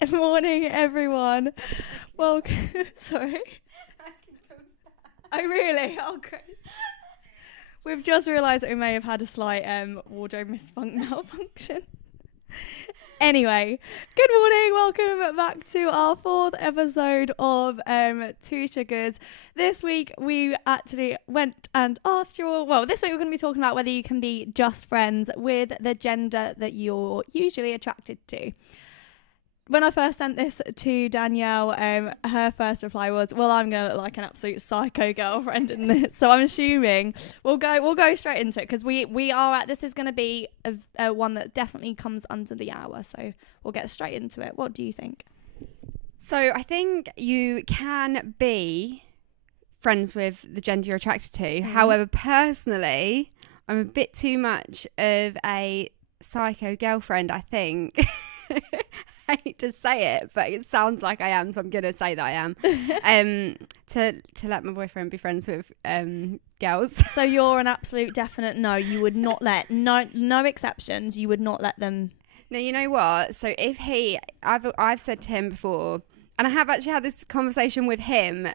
Good morning, everyone. Welcome. Sorry. Oh, really? Oh, great. We've just realised that we may have had a slight wardrobe malfunction. Anyway, good morning. Welcome back to our fourth episode of Two Sugars. This week we actually went and asked you all, well, this week we're going to be talking about whether you can be just friends with the gender that you're usually attracted to. When I first sent this to Danielle, her first reply was, well, I'm going to look like an absolute psycho girlfriend in this. So I'm assuming we'll go straight into it because we are at, this is going to be a one that definitely comes under the hour. So we'll get straight into it. What do you think? So I think you can be friends with the gender you're attracted to. Mm-hmm. However, personally, I'm a bit too much of a psycho girlfriend, I think. I hate to say it, but it sounds like I am, so I'm gonna say that I am. To let my boyfriend be friends with girls. So you're an absolute definite no. You would not let no exceptions. You would not let them. No, you know what? So if I've said to him before, and I have actually had this conversation with him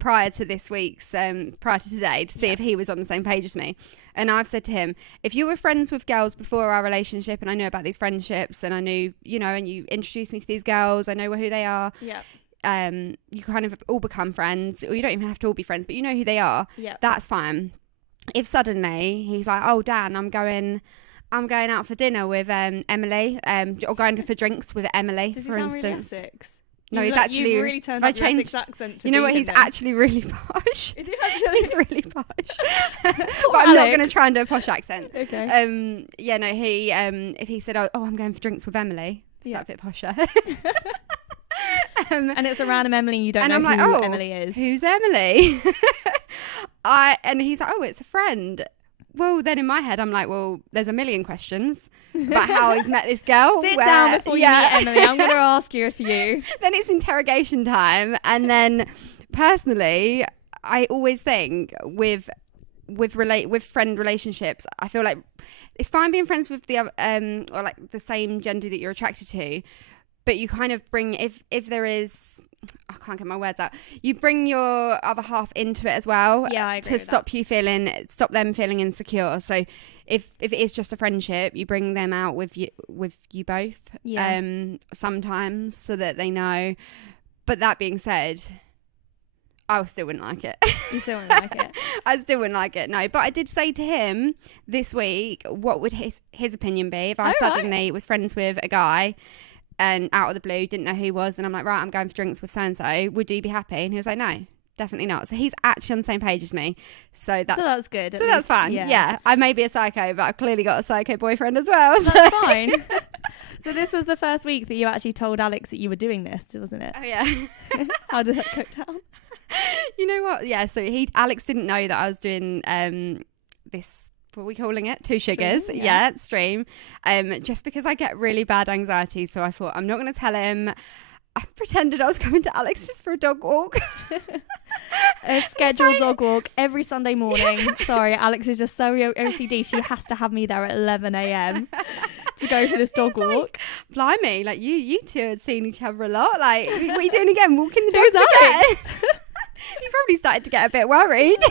prior to this week's prior to today to see if he was on the same page as me, and I've said to him, if you were friends with girls before our relationship and I knew about these friendships and I knew, and you introduced me to these girls, I know who they are, you kind of all become friends, or you don't even have to all be friends, but you know who they are, that's fine. If suddenly he's like, oh Dan, I'm going out for dinner with Emily, or going for drinks with Emily. Does he for sound instance. really Essex? No, he's actually. You've really turned up your Essex accent to you know what? him He's then. actually really posh. Is he actually? He's really posh. But I'm not going to try and do a posh accent. Okay. Yeah. No. He. If he said, "Oh, I'm going for drinks with Emily," is that a bit posher? And it's a random Emily. You don't know who Emily is. Who's Emily? And he's like, "Oh, it's a friend." Well, then in my head, I'm like, well, there's a million questions about how he's met this girl. Sit down before you meet Emily. I'm going to ask you a few. Then it's interrogation time. And then personally, I always think with friend relationships, I feel like it's fine being friends with the other, or like the same gender that you're attracted to, but you kind of bring, if there is, I can't get my words out, you bring your other half into it as well. Yeah, I agree to stop them feeling insecure. So if it is just a friendship, you bring them out with you both. Sometimes, so that they know. But that being said, I still wouldn't like it. You still wouldn't like it? I still wouldn't like it, no. But I did say to him this week, what would his opinion be if I suddenly was friends with a guy and out of the blue didn't know who he was, and I'm like, right, I'm going for drinks with so-and-so, would you be happy? And he was like, no, definitely not. So he's actually on the same page as me, so that's good. So that's fine. Yeah, I may be a psycho, but I've clearly got a psycho boyfriend as well, so that's fine. So this was the first week that you actually told Alix that you were doing this, wasn't it? Oh yeah. How did that go down? You know what, yeah, so Alix didn't know that I was doing this, what are we calling it? Two Sugars. Stream. Just because I get really bad anxiety. So I thought, I'm not going to tell him. I pretended I was coming to Alix's for a dog walk. A scheduled dog walk every Sunday morning. Yeah. Sorry, Alix is just so OCD. She has to have me there at 11 a.m. to go for this dog walk. Blimey, like you two had seen each other a lot. Like, what are you doing again? Walking the dogs again? You probably started to get a bit worried.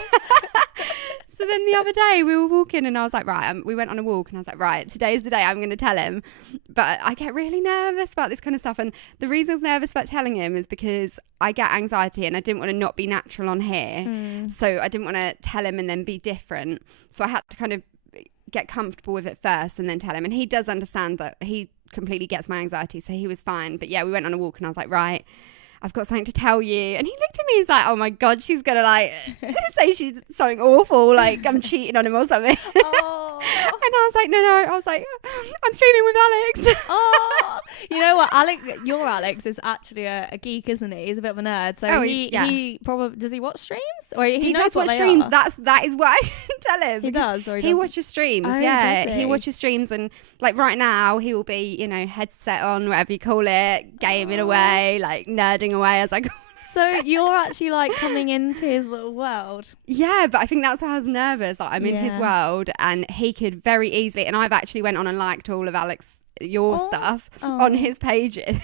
So then the other day we were walking and I was like, right, we went on a walk and I was like, right, today's the day I'm going to tell him. But I get really nervous about this kind of stuff. And the reason I was nervous about telling him is because I get anxiety and I didn't want to not be natural on here. So I didn't want to tell him and then be different. So I had to kind of get comfortable with it first and then tell him. And he does understand that. He completely gets my anxiety. So he was fine. But yeah, we went on a walk and I was like, right, I've got something to tell you. And he looked at me, he's like, oh my God, she's going to like say she's something awful, like I'm cheating on him or something. Oh. And I was like, no, I was like, I'm streaming with Alix. Oh. You know what, your Alix is actually a geek, isn't he? He's a bit of a nerd. So he probably, does he watch streams? Or he knows what streams. Are? That is what I can tell him. He does, or he watches streams. Oh, yeah, he watches streams, and like right now he will be, headset on, whatever you call it, gaming away, like nerding away as I call it. So you're actually like coming into his little world. Yeah, but I think that's why I was nervous. Like I'm in his world, and he could very easily. And I've actually went on and liked all of your stuff on his pages.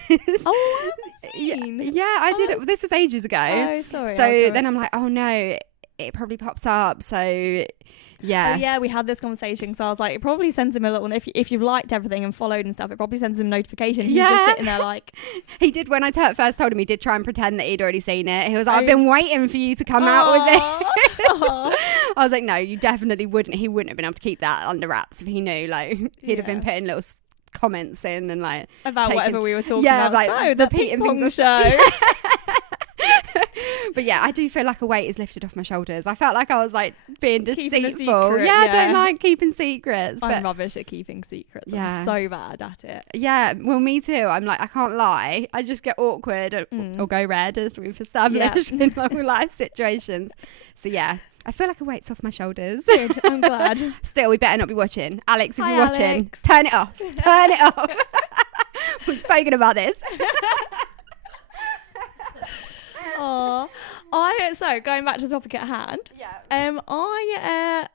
Oh, yeah, I did it. This was ages ago. Oh, sorry. So then I'm like, oh no, it probably pops up. So yeah. Oh, yeah, we had this conversation. So I was like, it probably sends him a little, if you've liked everything and followed and stuff, it probably sends him a notification. He's just sitting there like. He did, when I first told him, he did try and pretend that he'd already seen it. He was like, I've been waiting for you to come out with it. I was like, no, you definitely wouldn't. He wouldn't have been able to keep that under wraps if he knew. Like, he'd have been putting little comments in and like. About whatever we were talking about. Like, so, the ping pong show. But yeah, I do feel like a weight is lifted off my shoulders. I felt like I was like being deceitful. Secret, I don't like keeping secrets. I'm rubbish at keeping secrets. I'm so bad at it. Yeah, well, me too. I'm like, I can't lie. I just get awkward or go red, as we've established in long life situations. So yeah, I feel like a weight's off my shoulders. Good, I'm glad. Still, we better not be watching. Alix, if Hi, you're watching, Alix. turn it off. Turn it off. We've spoken about this. So going back to the topic at hand. I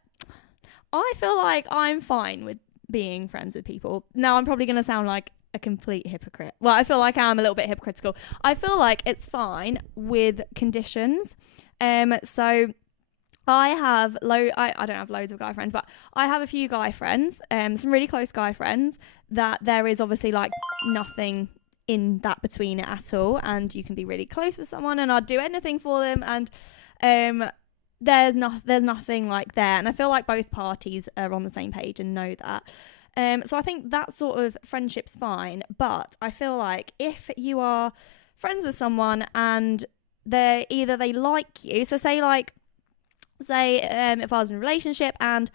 feel like I'm fine with being friends with people. Now I'm probably going to sound like a complete hypocrite. Well, I feel like I'm a little bit hypocritical. I feel like it's fine with conditions. So I have I don't have loads of guy friends, but I have a few guy friends, some really close guy friends that there is obviously like nothing in that between it at all, and you can be really close with someone and I'd do anything for them, and there's nothing like there, and I feel like both parties are on the same page and know that. So I think that sort of friendship's fine, but I feel like if you are friends with someone and they like you, so say if I was in a relationship and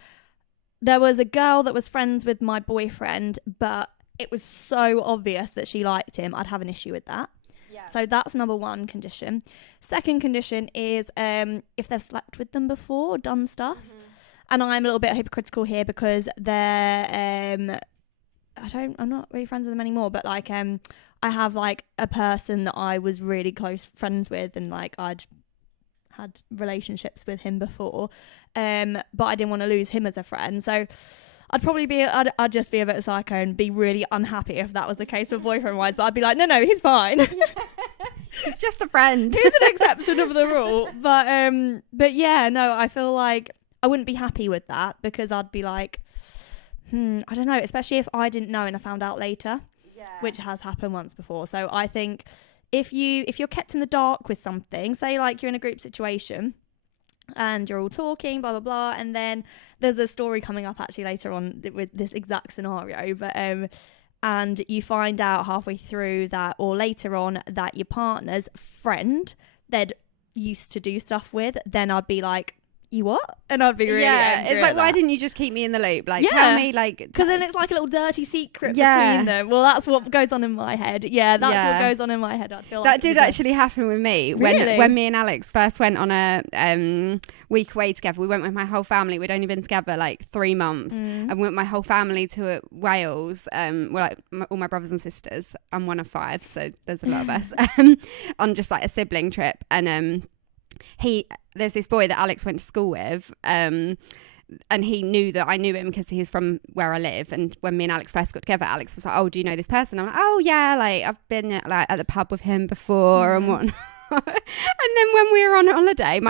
there was a girl that was friends with my boyfriend, but it was so obvious that she liked him, I'd have an issue with that. Yeah. So that's number one condition. Second condition is if they've slept with them before, done stuff. Mm-hmm. And I'm a little bit hypocritical here because they're I'm not really friends with them anymore, but like I have like a person that I was really close friends with, and like I'd had relationships with him before, but I didn't want to lose him as a friend. So I'd just be a bit of a psycho and be really unhappy if that was the case with boyfriend-wise, but I'd be like, no, he's fine. He's just a friend. He's an exception of the rule. But yeah, no, I feel like I wouldn't be happy with that because I'd be like, I don't know, especially if I didn't know and I found out later, which has happened once before. So I think if you're kept in the dark with something, say like you're in a group situation and you're all talking, blah, blah, blah, and then there's a story coming up actually later on with this exact scenario, but and you find out halfway through that, or later on, that your partner's friend they'd used to do stuff with, then I'd be like, you what? And I'd be really angry. It's like, why didn't you just keep me in the loop? Like, tell me, like, because then it's like a little dirty secret between them. Well, that's what goes on in my head. What goes on in my head. I feel like that did actually happen with me when me and Alix first went on a week away together. We went with my whole family. We'd only been together like 3 months, and we went with my whole family to Wales. We're like all my brothers and sisters. I'm one of 5, so there's a lot of us on just like a sibling trip, and there's this boy that Alix went to school with, and he knew that I knew him because he was from where I live. And when me and Alix first got together, Alix was like, oh, do you know this person? I'm like, oh yeah, like I've been at the pub with him before and whatnot. And then when we were on holiday,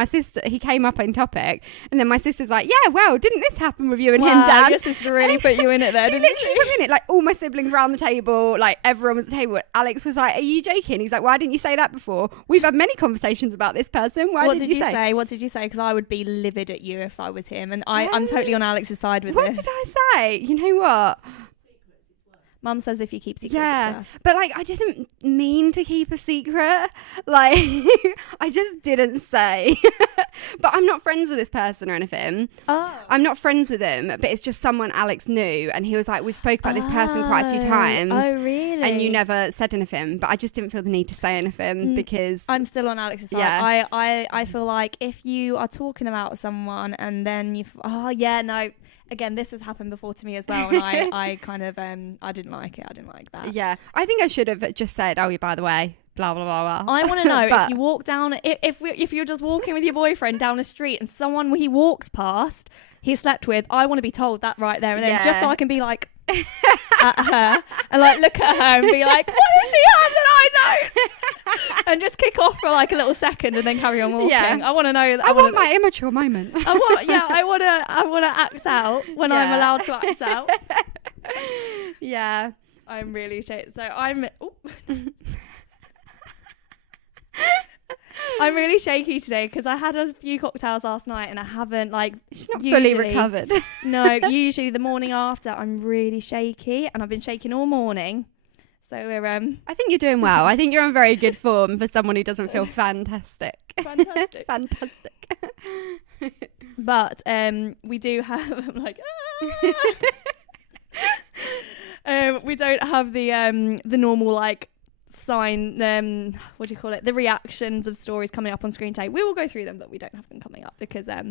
he came up in topic, and then my sister's like, yeah, well, didn't this happen with you and him, Dan? Your sister really put you in it there, didn't she? Put me in it. Like all my siblings around the table, like everyone was at the table. Alix was like, are you joking? He's like, why didn't you say that before? We've had many conversations about this person. What did you say? What did you say? Because I would be livid at you if I was him, and I'm totally on Alix's side with this. What did I say? You know what? Mum says if you keep secrets, it's worse. But like I didn't mean to keep a secret. Like I just didn't say. But I'm not friends with this person or anything. I'm not friends with him, but it's just someone Alix knew, and he was like, we've spoke about this person quite a few times. Oh really? And you never said anything, but I just didn't feel the need to say anything because I'm still on Alix's side. Yeah. I feel like if you are talking about someone and then again, this has happened before to me as well, and I kind of I didn't like it. I didn't like that. Yeah, I think I should have just said, oh, by the way, blah blah blah blah. I want to know if you walk down, if you're just walking with your boyfriend down the street and someone he walks past he slept with, I want to be told that right there and then, just so I can be like, at her and like look at her and be like, what does she have that I don't? And just kick off for like a little second and then carry on walking. Yeah. I want to know that. I want my immature moment. I want to act out when I'm allowed to act out. Yeah. I'm really shaky. So I'm really shaky today because I had a few cocktails last night and I haven't She's not fully recovered. No, usually the morning after I'm really shaky and I've been shaking all morning. So we're I think you're doing well. I think you're on very good form for someone who doesn't feel fantastic. Fantastic. But we do have we don't have the normal sign, what do you call it, the reactions of stories coming up on screen today. We will go through them, but we don't have them coming up because I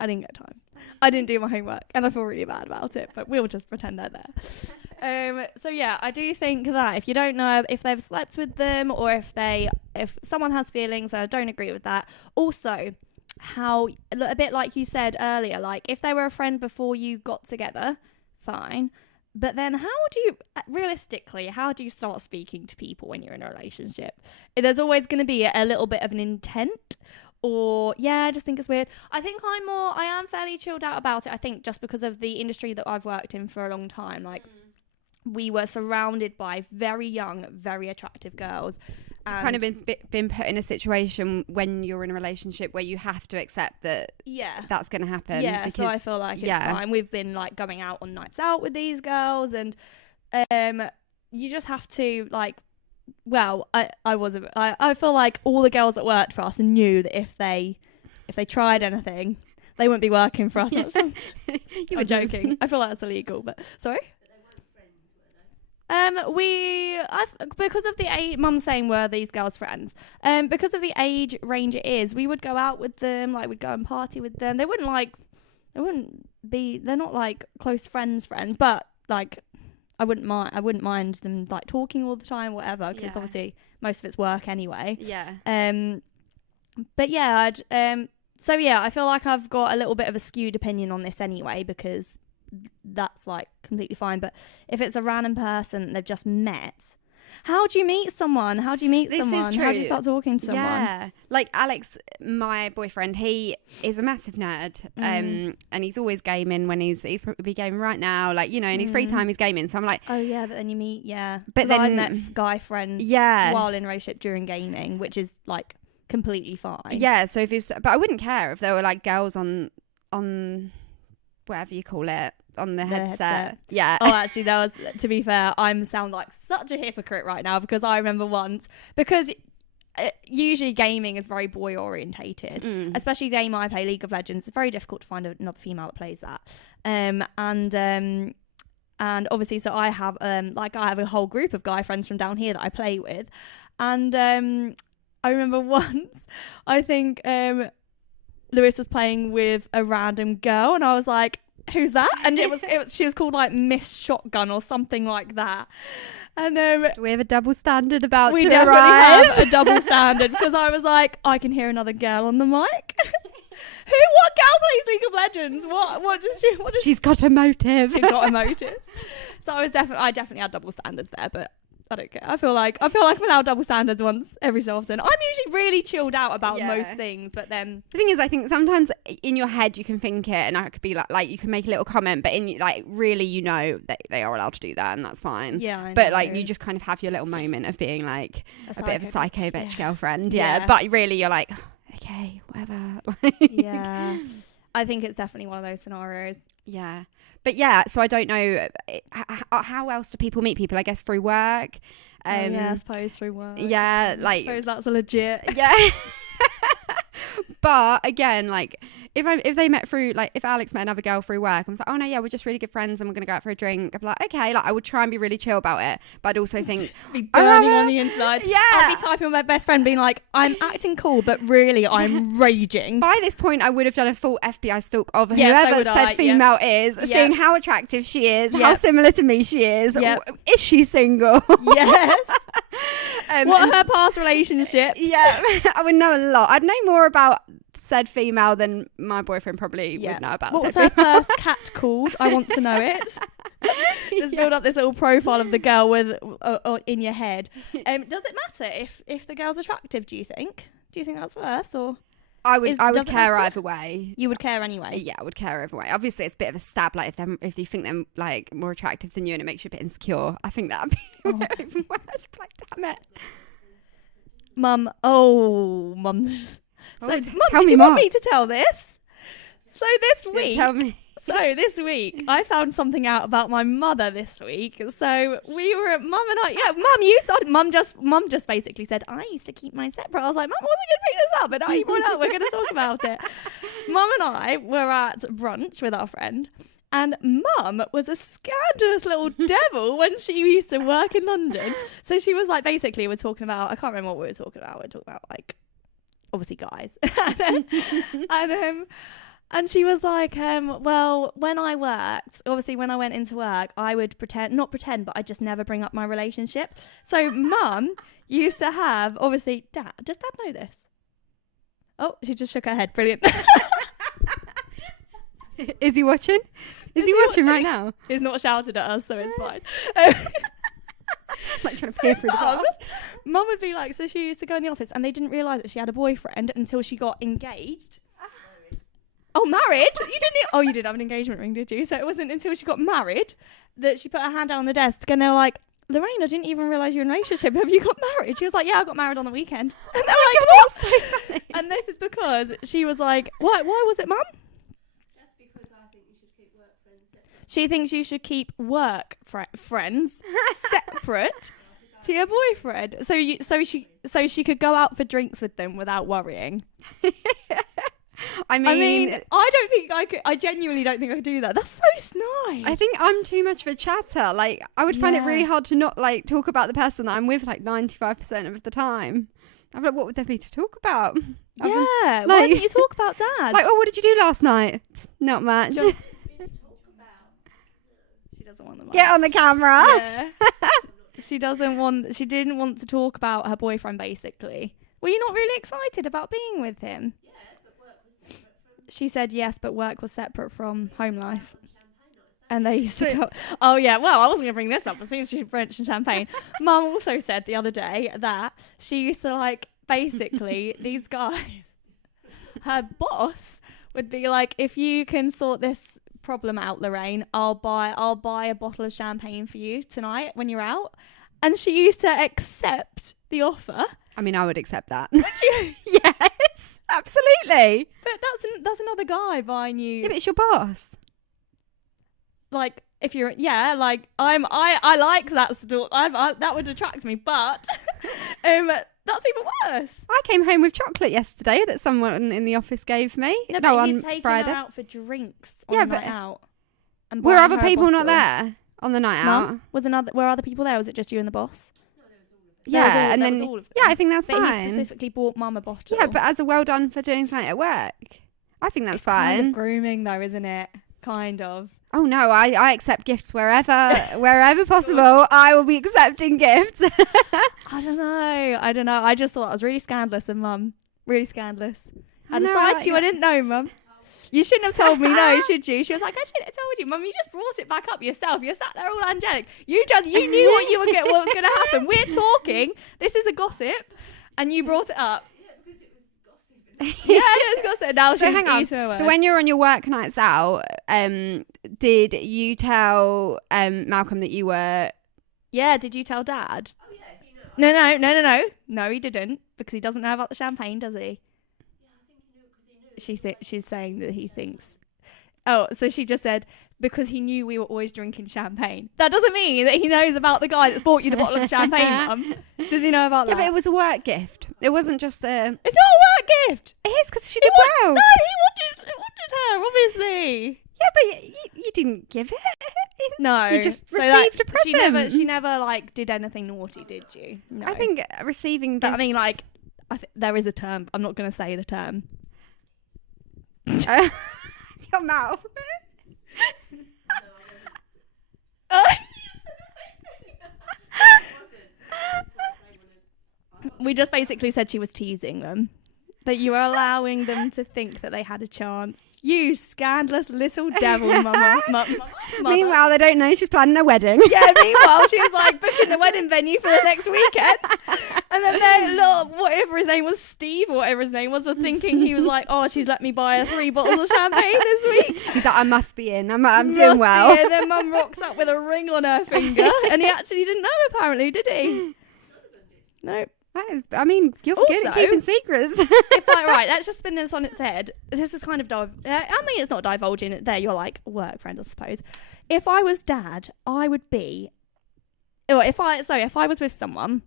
didn't get time. I didn't do my homework and I feel really bad about it, but we'll just pretend they're there. So yeah, I do think that if you don't know if they've slept with them or if someone has feelings, I don't agree with that. Also, how a bit like you said earlier, like if they were a friend before you got together, fine. But then how do you start speaking to people when you're in a relationship? There's always going to be a little bit of an intent, or I just think it's weird. I think I am fairly chilled out about it. I think just because of the industry that I've worked in for a long time, we were surrounded by very young, very attractive girls. You've kind of been put in a situation when you're in a relationship where you have to accept that that's going to happen. Yeah, so I feel like it's fine. We've been going out on nights out with these girls, and you just have to I feel like all the girls that worked for us knew that if they tried anything, they wouldn't be working for us. You were joking. I feel like that's illegal, but sorry. Because of the age, Mum's saying were these girls friends. Because of the age range it is, we would go out with them, we'd go and party with them. They're not close friends, but I wouldn't mind them talking all the time, whatever, because obviously most of it's work anyway. Yeah. But yeah, I feel like I've got a little bit of a skewed opinion on this anyway, because that's completely fine. But if it's a random person they've just met, how do you meet someone? This is true. How do you start talking to someone? Yeah, Alex, my boyfriend, he is a massive nerd, and he's always gaming when he's probably gaming right now, in his free time he's gaming. So I'm like, oh yeah, but then you meet, but then I've met guy friends while in a relationship during gaming, which is completely fine. Yeah, so but I wouldn't care if there were girls on whatever you call it, on the headset. Yeah. Oh, actually, to be fair, I sound like such a hypocrite right now, because I remember once, because usually gaming is very boy orientated, especially the game I play, League of Legends. It's very difficult to find another female that plays that. And obviously, so I have I have a whole group of guy friends from down here that I play with, and I remember once, I think Lewis was playing with a random girl, and I was like, who's that? And she was called Miss Shotgun or something like that. And do we have a double standard about we to definitely arise? have a double standard, because I was like, I can hear another girl on the mic. What girl plays League of Legends? What does She's got a motive. She's got a motive. So I definitely had double standards there, but I don't care. I feel like I'm allowed double standards once every so often. I'm usually really chilled out about most things, but then the thing is, I think sometimes in your head you can think it, and I could be like you can make a little comment, but in really that they are allowed to do that, and that's fine. Yeah, I know. But you just kind of have your little moment of being a bit of a psycho bitch girlfriend. Yeah, but really you're like, okay, whatever. Yeah, I think it's definitely one of those scenarios. Yeah. But yeah, so I don't know how else do people meet people? I guess through work. I suppose through work. Yeah, I suppose that's a legit. Yeah. But again, if they met through, if Alex met another girl through work, I'm like, oh no, yeah, we're just really good friends and we're gonna go out for a drink. I'd be like, okay, I would try and be really chill about it, but I'd also think be burning on the inside. Yeah, I'd be typing with my best friend, being like, I'm acting cool, but really I'm raging. By this point, I would have done a full FBI stalk of whoever said female is, seeing how attractive she is, how similar to me she is. Is she single? Yes. What her past relationship? Yeah, I would know a lot. I'd know more about said female than my boyfriend probably would know about. What was her first cat called? I want to know it. Just build up this little profile of the girl with in your head. Does it matter if the girl's attractive? Do you think? Do you think that's worse, or I would does it care matter? either way. You would care anyway. Yeah, I would care either way. Obviously, it's a bit of a stab. Like if you think they're like more attractive than you, and it makes you a bit insecure. I think that'd be even worse. Like, damn it, Mum. Oh, Mum. So, Mum, tell did me you more. want me to tell this? So this week, Tell me. So this week, I found something out about my mother this week. So we were at Mum and I. Yeah, Mum, you started. Mum just basically said, I used to keep mine separate. I was like, Mum, I wasn't going to bring this up, but now you brought it up. We're going to talk about it. Mum and I were at brunch with our friend, and Mum was a scandalous little devil when she used to work in London. So she was like, basically, we're talking about. I can't remember what we were talking about. We're talking about like, obviously, guys, and she was like, well, when I worked, obviously when I went into work, I would not pretend, but I just never bring up my relationship. So Mum used to have, obviously, does Dad know this? Oh, she just shook her head. Brilliant. Is he watching? Is he watching right now? He's not shouted at us, so it's fine. Like trying to peer through the glass. Mum would be like, so she used to go in the office and they didn't realise that she had a boyfriend until she got engaged. Oh, married? You didn't have an engagement ring, did you? So it wasn't until she got married that she put her hand down on the desk and they were like, Lorraine, I didn't even realise you're in a relationship. Have you got married? She was like, yeah, I got married on the weekend. And they were like, what? So funny. And this is because she was like, why was it, Mum? Just because I think you should keep work friends separate. She thinks you should keep work friends separate to your boyfriend. So she could go out for drinks with them without worrying. I mean, I don't think I could. I genuinely don't think I could do that. That's so snide. I think I'm too much of a chatter. Like, I would find it really hard to not like talk about the person that I'm with like 95% of the time. I'm like, what would there be to talk about? Yeah. Like, Why didn't you talk about Dad? Like, oh, what did you do last night? Not much. She doesn't want them. Get on the camera. Yeah. She didn't want to talk about her boyfriend. Basically, were you not really excited about being with him? She said yes, but work was separate from home life. And they used to go, oh yeah, well, I wasn't going to bring this up as soon as she mentioned champagne. Mum also said the other day that she used to like, basically, these guys, her boss would be like, if you can sort this problem out, Lorraine, I'll buy a bottle of champagne for you tonight when you're out. And she used to accept the offer. I mean, I would accept that. Would you? Yes, absolutely. But that's another guy buying you. Yeah, but it's your boss. Like, if you're, yeah, like I like that that would attract me, but that's even worse. I came home with chocolate yesterday that someone in the office gave me. But on he's taking Friday. her out for drinks on Yeah, the night but out. And Were buying other her a people not bottle. there on the night out? Mum, were other people there? Or was it just you and the boss? Yeah, and there then was all of them. yeah, I think that's But he fine. specifically bought Mum a bottle. Yeah, but as a well done for doing something at work, I think that's it's fine. kind of grooming though, isn't it? Kind of. Oh no, I accept gifts wherever possible. I will be accepting gifts. I don't know. I just thought it was really scandalous of Mum. Really scandalous. I No, decided to you. I didn't know, Mum. You shouldn't have told me, no, should you? She was like, I shouldn't have told you, Mum. You just brought it back up yourself. You sat there all angelic. You knew what was going to happen. We're talking. This is a gossip, and you brought it up. Yeah, it was gossip. Now So she's hang on. eating her words. So when you're on your work nights out, did you tell Malcolm that you were? Yeah, did you tell Dad? Oh yeah, he knows. No, he didn't, because he doesn't know about the champagne, does he? She's saying that he thinks. Oh, so she just said because he knew we were always drinking champagne. That doesn't mean that he knows about the guy that's bought you the bottle of champagne, Mum. Does he know about Yeah, that? but it was a work gift. It wasn't just a. It's not a work gift. It is because she did well. No, he wanted her, obviously. Yeah, but you didn't give it. No, You just so that- received a present. She never like did anything naughty, did you? No. I think receiving. But, I mean, gifts- like, there is a term. I'm not going to say the term. Your mouth. We just basically said she was teasing them. that you are allowing them to think that they had a chance. You scandalous little devil, mama. Mother. Meanwhile, they don't know she's planning a wedding. Yeah, meanwhile, she was like booking the wedding venue for the next weekend. And then their little, whatever his name was, Steve or whatever his name was thinking he was like, oh, she's let me buy 3 bottles of champagne this week. He's like, I must be in. I'm doing well. And then Mum rocks up with a ring on her finger. And he actually didn't know, apparently, did he? No. That is, I mean, you're good at Also, keeping secrets. Right, let's just spin this on its head. This is kind of, it's not divulging it there. You're like work friend, I suppose. If I was dad, I would be, or if I was with someone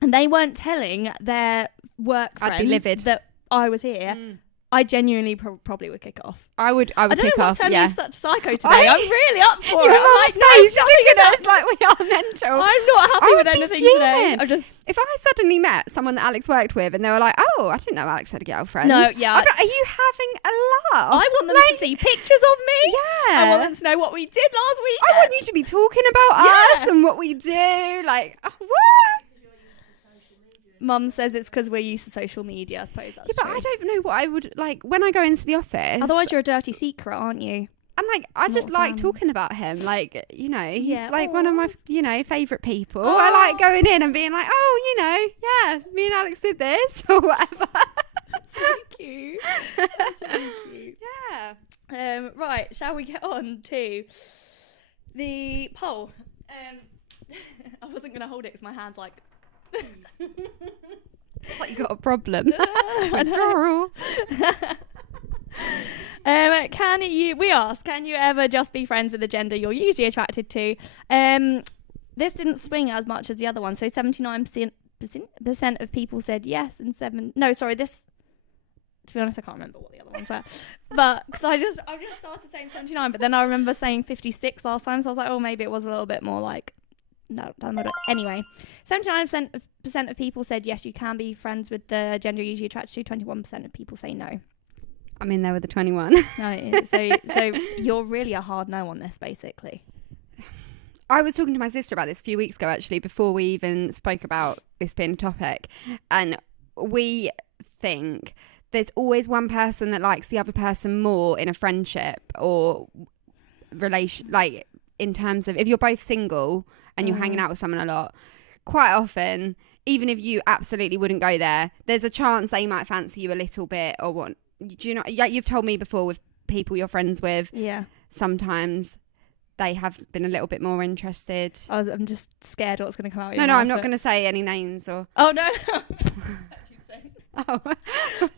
and they weren't telling their work friends I'd be livid that I was here, I genuinely probably would kick off. I would I don't kick know off. what's turning Yeah. you such psycho today. I'm really up for Your it. I'm like, no, face, it's like we are mental. I'm not happy I with would be anything today. fuming. I'm just If I suddenly met someone that Alex worked with and they were like, oh, I didn't know Alex had a girlfriend. No, yeah. I'd be like, are you having a laugh? I want them to see pictures of me. Yeah. I want them to know what we did last week. I want you to be talking about us and what we do. Like, what? Mum says it's because we're used to social media. I suppose that's But true. I don't know what I would like when I go into the office. Otherwise, you're a dirty secret, aren't you? And like, I Not just a like fan. talking about him. Like, you know, he's Yeah. like one of my, favourite people. Aw. I like going in and being like, oh, yeah, me and Alex did this or whatever. That's really cute. That's really cute. Yeah. Right, shall we get on to the poll? I wasn't going to hold it because my hand's like... It's like you got a problem. I know. Withdrawals. We ask, can you ever just be friends with the gender you're usually attracted to? This didn't swing as much as the other one. So 79% of people said yes, and to be honest, I can't remember what the other ones were. But because I just started saying 79, but then I remember saying 56 last time, so I was like, oh, maybe it was a little bit more like, no, doesn't matter. Anyway, 79% of people said yes, you can be friends with the gender you're usually attracted to. 21% of people say no. I'm in there with the 21. No, so you're really a hard no on this, basically. I was talking to my sister about this a few weeks ago, actually, before we even spoke about this being a topic. And we think there's always one person that likes the other person more in a friendship or relation, like in terms of if you're both single and you're hanging out with someone a lot, quite often, even if you absolutely wouldn't go there, there's a chance they might fancy you a little bit or what. Do you know? Yeah, you've told me before with people you're friends with. Yeah. Sometimes they have been a little bit more interested. I'm just scared what's going to come out. No, I'm not going to say any names or. Oh no. Oh, I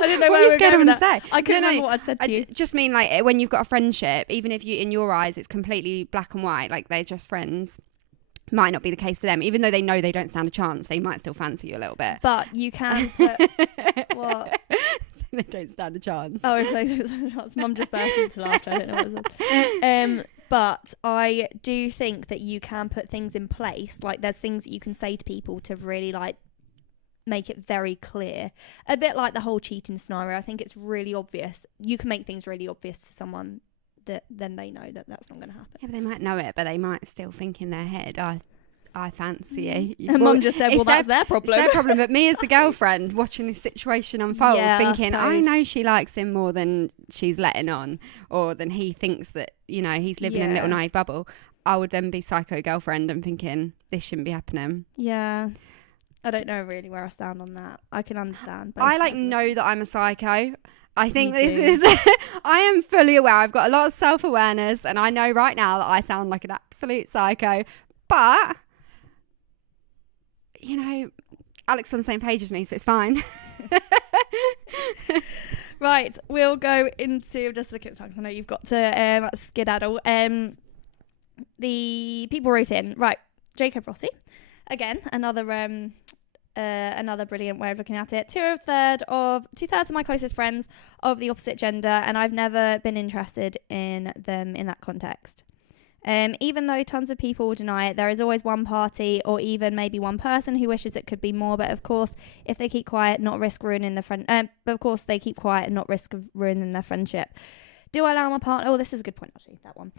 didn't know what where are you we were scared going I'm with going to that. say? I couldn't remember what I'd said to you. Just mean like when you've got a friendship, even if you in your eyes it's completely black and white, like they're just friends. Might not be the case for them, even though they know they don't stand a chance. They might still fancy you a little bit. But you can put what? They don't stand a chance. Oh, if they don't stand a chance. Mum just burst into laughter. I don't know what it was. But I do think that you can put things in place. Like there's things that you can say to people to really like make it very clear. A bit like the whole cheating scenario. I think it's really obvious. You can make things really obvious to someone that then they know that that's not going to happen. Yeah, but they might know it, but they might still think in their head, I fancy you. And Mum just said, well, that's their problem. It's their problem. But me as the girlfriend watching this situation unfold, Yeah, thinking, I suppose. know she likes him more than she's letting on, or than he thinks that, he's living in a little naive bubble. I would then be psycho girlfriend and thinking, this shouldn't be happening. Yeah. I don't know really where I stand on that. I can understand. both I sides of it. know that I'm a psycho. I think You this do. is, I am fully aware. I've got a lot of self-awareness and I know right now that I sound like an absolute psycho. But, Alex is on the same page as me, so it's fine. Right, we'll go into just looking at time 'cause I know you've got to skedaddle. The people wrote in, right, Jacob Rossi, again, another brilliant way of looking at it. Two-thirds of my closest friends of the opposite gender, and I've never been interested in them in that context. Even though tons of people will deny it, there is always one party or even maybe one person who wishes it could be more. But of course, if they keep quiet, not risk ruining the friend. But of course, they keep quiet and not risk of ruining their friendship. Do I allow my partner... Oh, this is a good point, actually, that one.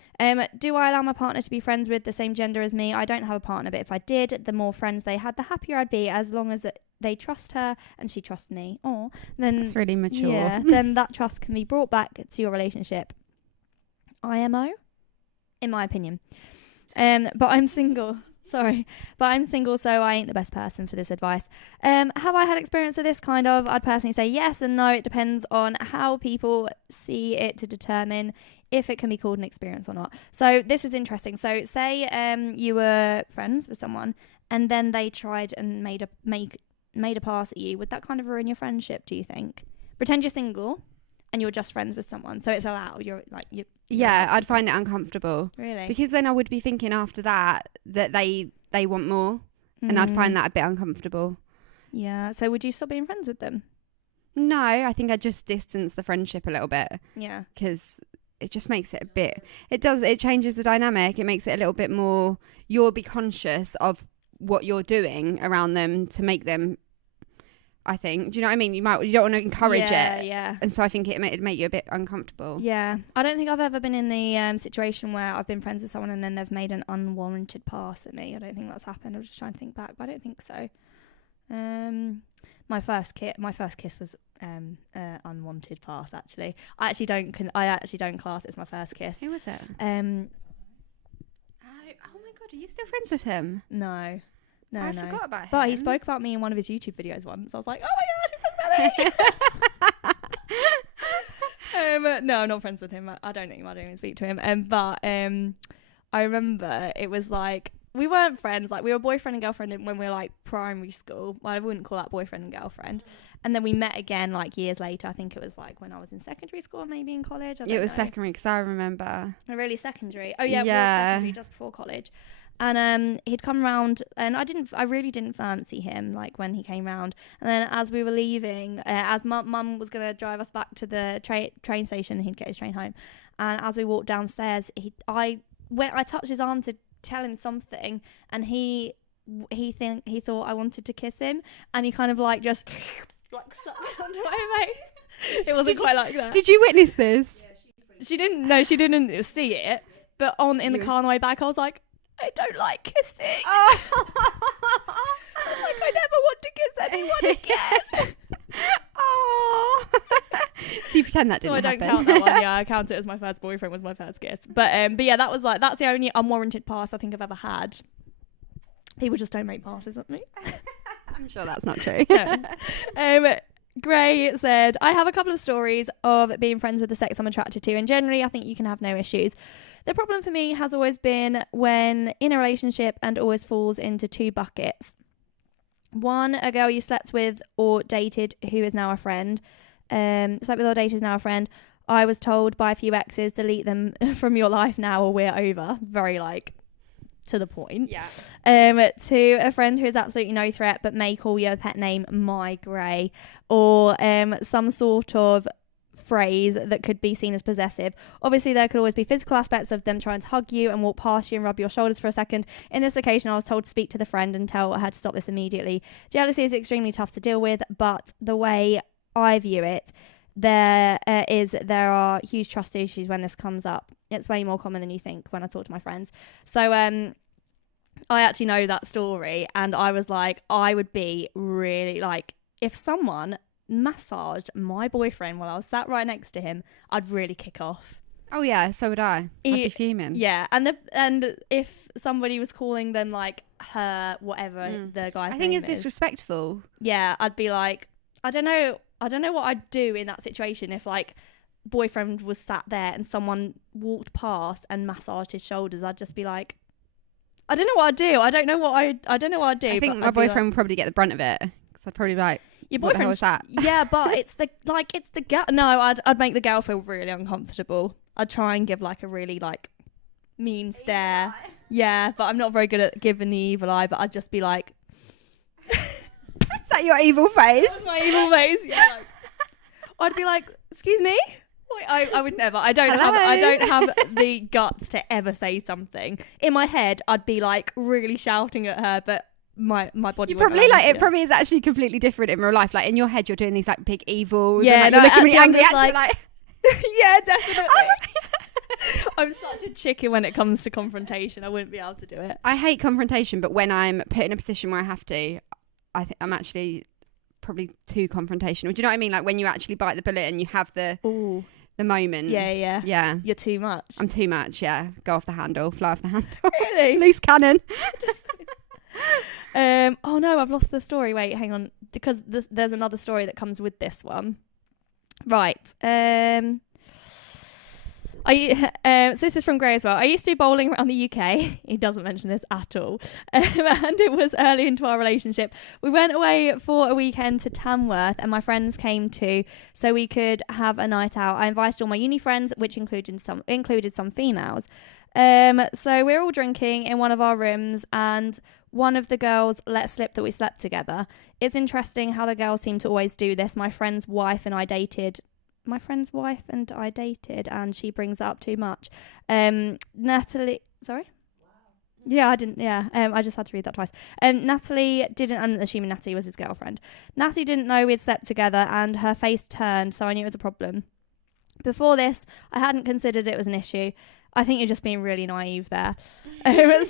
Do I allow my partner to be friends with the same gender as me? I don't have a partner, but if I did, the more friends they had, the happier I'd be, as long as they trust her and she trusts me. Oh, then... That's really mature. Yeah, then that trust can be brought back to your relationship. IMO, in my opinion. But I'm single. Sorry. But I'm single, so I ain't the best person for this advice. Have I had experience of this? Kind of. I'd personally say yes and no. It depends on how people see it to determine if it can be called an experience or not. So this is interesting. So say you were friends with someone and then they tried and made a pass at you. Would that kind of ruin your friendship, do you think? Pretend you're single and you're just friends with someone, so it's allowed. Yeah, I'd find it uncomfortable. Really? Because then I would be thinking after that they want more, and I'd find that a bit uncomfortable. Yeah. So would you stop being friends with them? No, I think I'd just distance the friendship a little bit. Yeah. Because it just makes it a bit... It changes the dynamic. It makes it a little bit more... You'll be conscious of what you're doing around them to make them... I think. Do you know what I mean? You don't want to encourage it. Yeah. And so I think it'd make you a bit uncomfortable. Yeah. I don't think I've ever been in the situation where I've been friends with someone and then they've made an unwarranted pass at me. I don't think that's happened. I'm just trying to think back, but I don't think so. My first kiss was unwanted pass, actually. I actually don't class it as my first kiss. Who was it? Oh my God, are you still friends with him? No. No, I forgot about him. But he spoke about me in one of his YouTube videos once. I was like, oh my God, he's talking about me. No, I'm not friends with him. I don't even speak to him. But I remember it was like, we weren't friends. Like, we were boyfriend and girlfriend when we were like primary school. Well, I wouldn't call that boyfriend and girlfriend. And then we met again like years later. I think it was like when I was in secondary school or maybe in college. It was secondary, because I remember. Really, secondary? Oh yeah, it was secondary, just before college. And he'd come round, and I really didn't fancy him, like, when he came round. And then as we were leaving, as mum was going to drive us back to the train station, he'd get his train home. And as we walked downstairs, I touched his arm to tell him something, and he thought I wanted to kiss him, and he kind of like just like sucked onto my face. It wasn't quite like that. Did you witness this? Yeah, she didn't see it, but in the car on the way back, I was like, I don't like kissing. I was like, I never want to kiss anyone again. Oh. So you pretend that didn't happen. So I don't count that one. Yeah, I count it as my first boyfriend was my first kiss. But yeah, that's the only unwarranted pass I think I've ever had. People just don't make passes at me. I'm sure that's not true. Gray said, I have a couple of stories of being friends with the sex I'm attracted to, and generally I think you can have no issues. The problem for me has always been when in a relationship and always falls into two buckets. One, a girl you slept with or dated who is now a friend. Slept with or dated who is now a friend. I was told by a few exes, delete them from your life now or we're over. Very to the point. Yeah. To a friend who is absolutely no threat but may call you a pet name, my Gray, or some sort of phrase that could be seen as possessive. Obviously there could always be physical aspects of them trying to hug you and walk past you and rub your shoulders for a second. In this occasion I was told to speak to the friend and tell her to stop this immediately. Jealousy is extremely tough to deal with, but the way I view it, there are huge trust issues when this comes up. It's way more common than you think when I talk to my friends. So I actually know that story, and I was like, I would be really like, if someone massaged my boyfriend while I was sat right next to him, I'd really kick off. Oh yeah, so would I. I'd be fuming. Yeah, and if somebody was calling them like her, whatever the guy's name is, I think it's disrespectful. Yeah, I'd be like, I don't know what I'd do in that situation if like boyfriend was sat there and someone walked past and massaged his shoulders. I'd just be like, I don't know what I'd do. I don't know what I'd do. I think my boyfriend would probably get the brunt of it, because I'd probably be like, your boyfriend, what the hell was that? Yeah, but it's the girl. No, I'd make the girl feel really uncomfortable. I'd try and give like a really like mean stare. Yeah, but I'm not very good at giving the evil eye. But I'd just be like, is that your evil face? That's my evil face. Yeah. I'd be like, excuse me. I would never. I don't have the guts to ever say something. In my head, I'd be like really shouting at her, but my body. You probably it probably is actually completely different in real life. Like in your head, you're doing these like big evils. Yeah, and, like, you're looking really angry. Like Yeah, definitely. I'm such a chicken when it comes to confrontation. I wouldn't be able to do it. I hate confrontation, but when I'm put in a position where I have to, I'm actually probably too confrontational. Do you know what I mean? Like when you actually bite the bullet and you have the moment. Yeah. Yeah. You're too much. I'm too much, yeah. Go off the handle, fly off the handle. Really? Loose cannon. Oh no, I've lost the story. Wait, hang on. Because there's another story that comes with this one. Right. So this is from Gray as well. I used to do bowling around the UK. He doesn't mention this at all. And it was early into our relationship. We went away for a weekend to Tamworth and my friends came too, so we could have a night out. I invited all my uni friends, which included some females. So we were all drinking in one of our rooms and one of the girls let slip that we slept together. It's interesting how the girls seem to always do this. My friend's wife and I dated and she brings that up too much. Natalie, sorry? Yeah, I didn't, I just had to read that twice. Natalie didn't, I'm assuming Natalie was his girlfriend. Natalie didn't know we'd slept together and her face turned, so I knew it was a problem. Before this, I hadn't considered it was an issue. I think you're just being really naive there.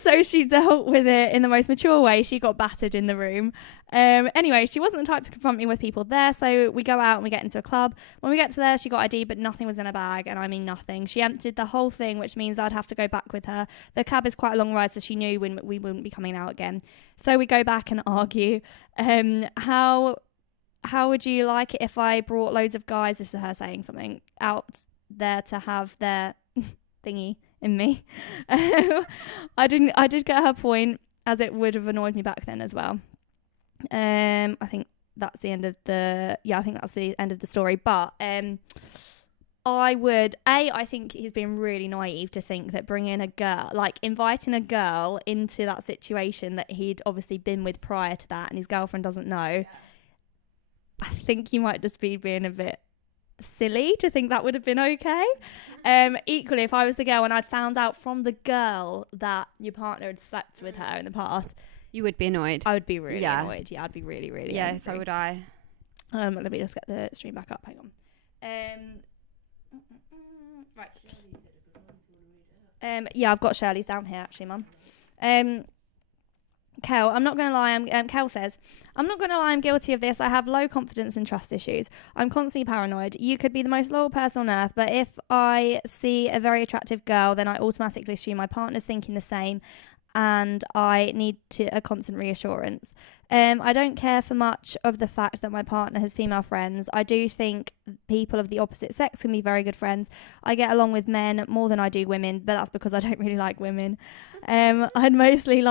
So she dealt with it in the most mature way. She got battered in the room. Anyway, she wasn't the type to confront me with people there, so we go out and we get into a club. When we get to there, she got ID, but nothing was in her bag, and I mean nothing. She emptied the whole thing, which means I'd have to go back with her. The cab is quite a long ride, so she knew we wouldn't be coming out again. So we go back and argue. How would you like it if I brought loads of guys, this is her saying something, out there to have their thingy in me? I did get her point, as it would have annoyed me back then as well. I think that's the end of the story. But I think he's been really naive to think that bringing a girl, like inviting a girl into that situation that he'd obviously been with prior to that and his girlfriend doesn't know. Yeah. I think you might just be being a bit silly to think that would have been okay. Equally, if I was the girl and I'd found out from the girl that your partner had slept with her in the past, you would be annoyed. I would be really annoyed. Yeah, I'd be really, really angry. So would I. Let me just get the stream back up. Hang on. Right. Yeah, I've got Shirley's down here actually, Mum. Kel, I'm not going to lie. Kel says, I'm not going to lie, I'm guilty of this. I have low confidence and trust issues. I'm constantly paranoid. You could be the most loyal person on earth, but if I see a very attractive girl, then I automatically assume my partner's thinking the same, and I need a constant reassurance. I don't care for much of the fact that my partner has female friends. I do think people of the opposite sex can be very good friends. I get along with men more than I do women, but that's because I don't really like women. I'd mostly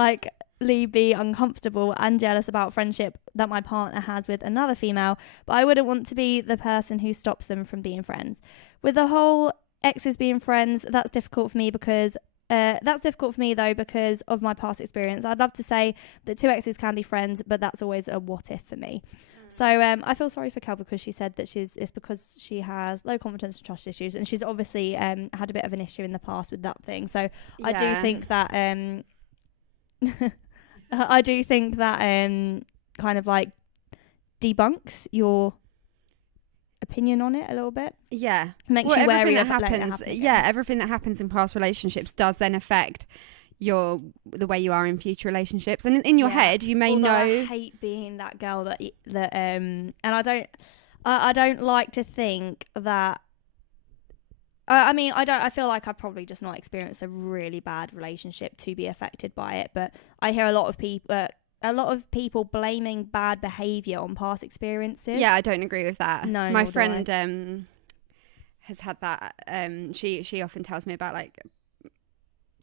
be uncomfortable and jealous about friendship that my partner has with another female, but I wouldn't want to be the person who stops them from being friends. With the whole exes being friends, that's difficult for me because of my past experience. I'd love to say that two exes can be friends, but that's always a what if for me. So I feel sorry for Kel because she said that it's because she has low confidence and trust issues, and she's obviously had a bit of an issue in the past with that thing. So yeah. I do think that kind of like debunks your opinion on it a little bit. Yeah, makes you wary of everything that happens in past relationships does then affect the way you are in future relationships, and in your head you may know. I hate being that girl that and I don't like to think that. I feel like I've probably just not experienced a really bad relationship to be affected by it, but I hear a lot of people blaming bad behaviour on past experiences. Yeah, I don't agree with that. No, my friend has had that. She often tells me about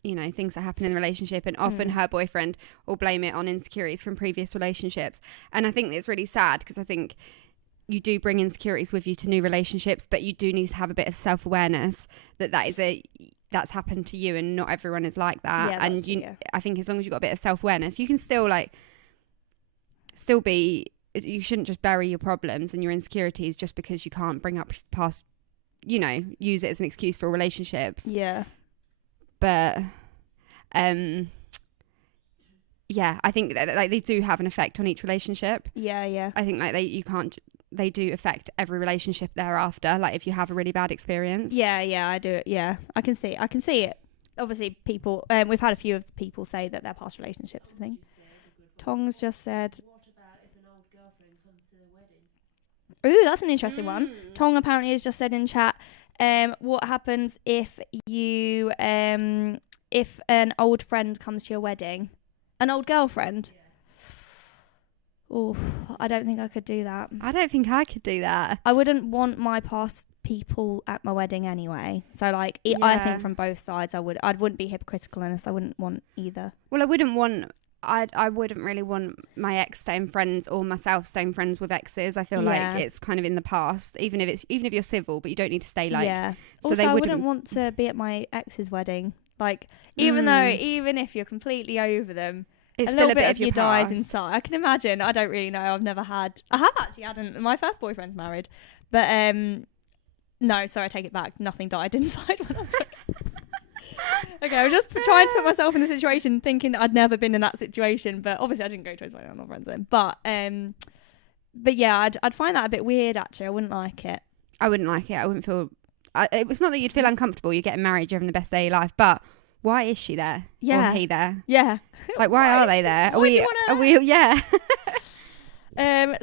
things that happen in the relationship, and often her boyfriend will blame it on insecurities from previous relationships. And I think it's really sad because I think you do bring insecurities with you to new relationships, but you do need to have a bit of self-awareness that's happened to you, and not everyone is like that. Yeah, and I think as long as you've got a bit of self-awareness, you can still be. You shouldn't just bury your problems and your insecurities just because you can't bring up past. Use it as an excuse for relationships. Yeah. But I think that they do have an effect on each relationship. Yeah. I think you can't they do affect every relationship thereafter. Like if you have a really bad experience. Yeah, I do. Yeah, I can see it. Obviously, people. We've had a few of people say that their past relationships. I think. Tongs just said. What about if an old girlfriend comes to the wedding? Ooh, that's an interesting one. Tong apparently has just said in chat. What happens if you if an old friend comes to your wedding? An old girlfriend? Oh, I don't think I could do that. I don't think I could do that. I wouldn't want my past people at my wedding anyway. So like, I Yeah. think from both sides, I wouldn't be hypocritical in this. I wouldn't want either. Well, I wouldn't really want my ex staying friends or myself staying friends with exes. I feel Yeah. like it's kind of in the past, even if you're civil, but you don't need to stay like. Yeah. So Also, they I wouldn't wouldn't want to be at my ex's wedding. Like, even if you're completely over them, It's a still little a bit bit of of you your dies past. inside. I can imagine. I don't really know. I have actually had my first boyfriend's married, but no, sorry, I take it back. Nothing died inside when I was. Okay, I was just trying to put myself in the situation, thinking that I'd never been in that situation. But obviously, I didn't go to his wedding. I'm not friends with him. But yeah, I'd find that a bit weird. Actually, I wouldn't like it. I wouldn't like it. I wouldn't feel. It's not that you'd feel uncomfortable. You're getting married. You're having the best day of your life. But why is she there? Yeah. Or he there? Yeah. Like, why are they there? Why do you wanna- Are we? Yeah.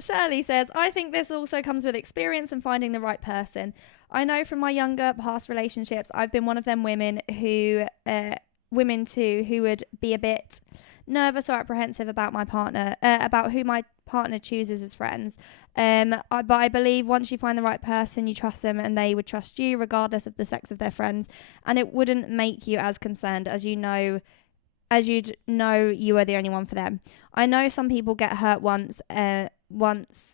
Shirley says, I think this also comes with experience and finding the right person. I know from my younger past relationships, I've been one of them women too, who would be a bit nervous or apprehensive about my partner, about who my partner chooses as friends. But I believe once you find the right person, you trust them and they would trust you regardless of the sex of their friends. And it wouldn't make you as concerned as you'd know you are the only one for them. I know some people get hurt once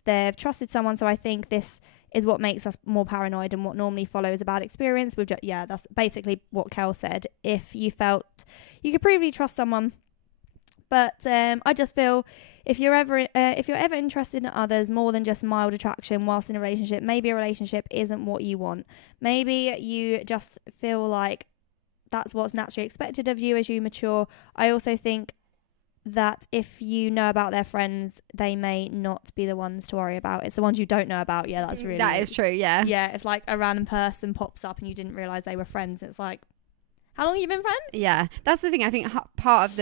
they've trusted someone, so I think this is what makes us more paranoid, and what normally follows a bad experience. That's basically what Kel said. If you felt you could previously trust someone, but I just feel if you're ever interested in others more than just mild attraction whilst in a relationship, maybe a relationship isn't what you want. Maybe you just feel like that's what's naturally expected of you as you mature. I also think that if you know about their friends, they may not be the ones to worry about. It's the ones you don't know about. Yeah, that's really... That is true, yeah. Yeah, if like a random person pops up and you didn't realise they were friends, it's like, how long have you been friends? Yeah, that's the thing. I think part of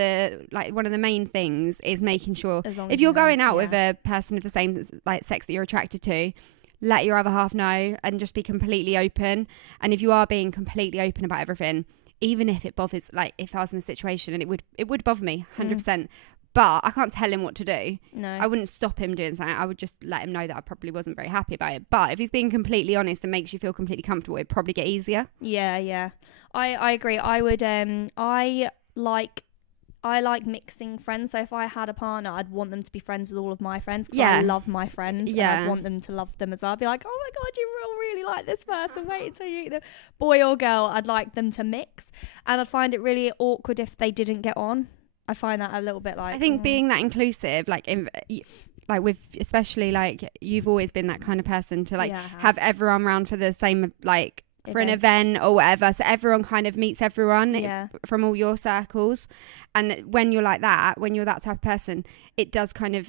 one of the main things is making sure As long as if you you're know, going out yeah. with a person of the same like sex that you're attracted to, let your other half know and just be completely open. And if you are being completely open about everything, even if it bothers, like if I was in a situation and it would bother me 100%, but I can't tell him what to do. No. I wouldn't stop him doing something. I would just let him know that I probably wasn't very happy about it. But if he's being completely honest and makes you feel completely comfortable, it'd probably get easier. Yeah. I agree. I would I like mixing friends. So if I had a partner, I'd want them to be friends with all of my friends, because I love my friends. Yeah. And I'd want them to love them as well. I'd be like, oh my god, you really like this person. Wait until you meet them. Boy or girl, I'd like them to mix. And I'd find it really awkward if they didn't get on. I find that a little bit like... I think being that inclusive, like with, especially like you've always been that kind of person to like have everyone round for the same, like for an event or whatever. So everyone kind of meets everyone from all your circles. And when you're like that, when you're that type of person, it does kind of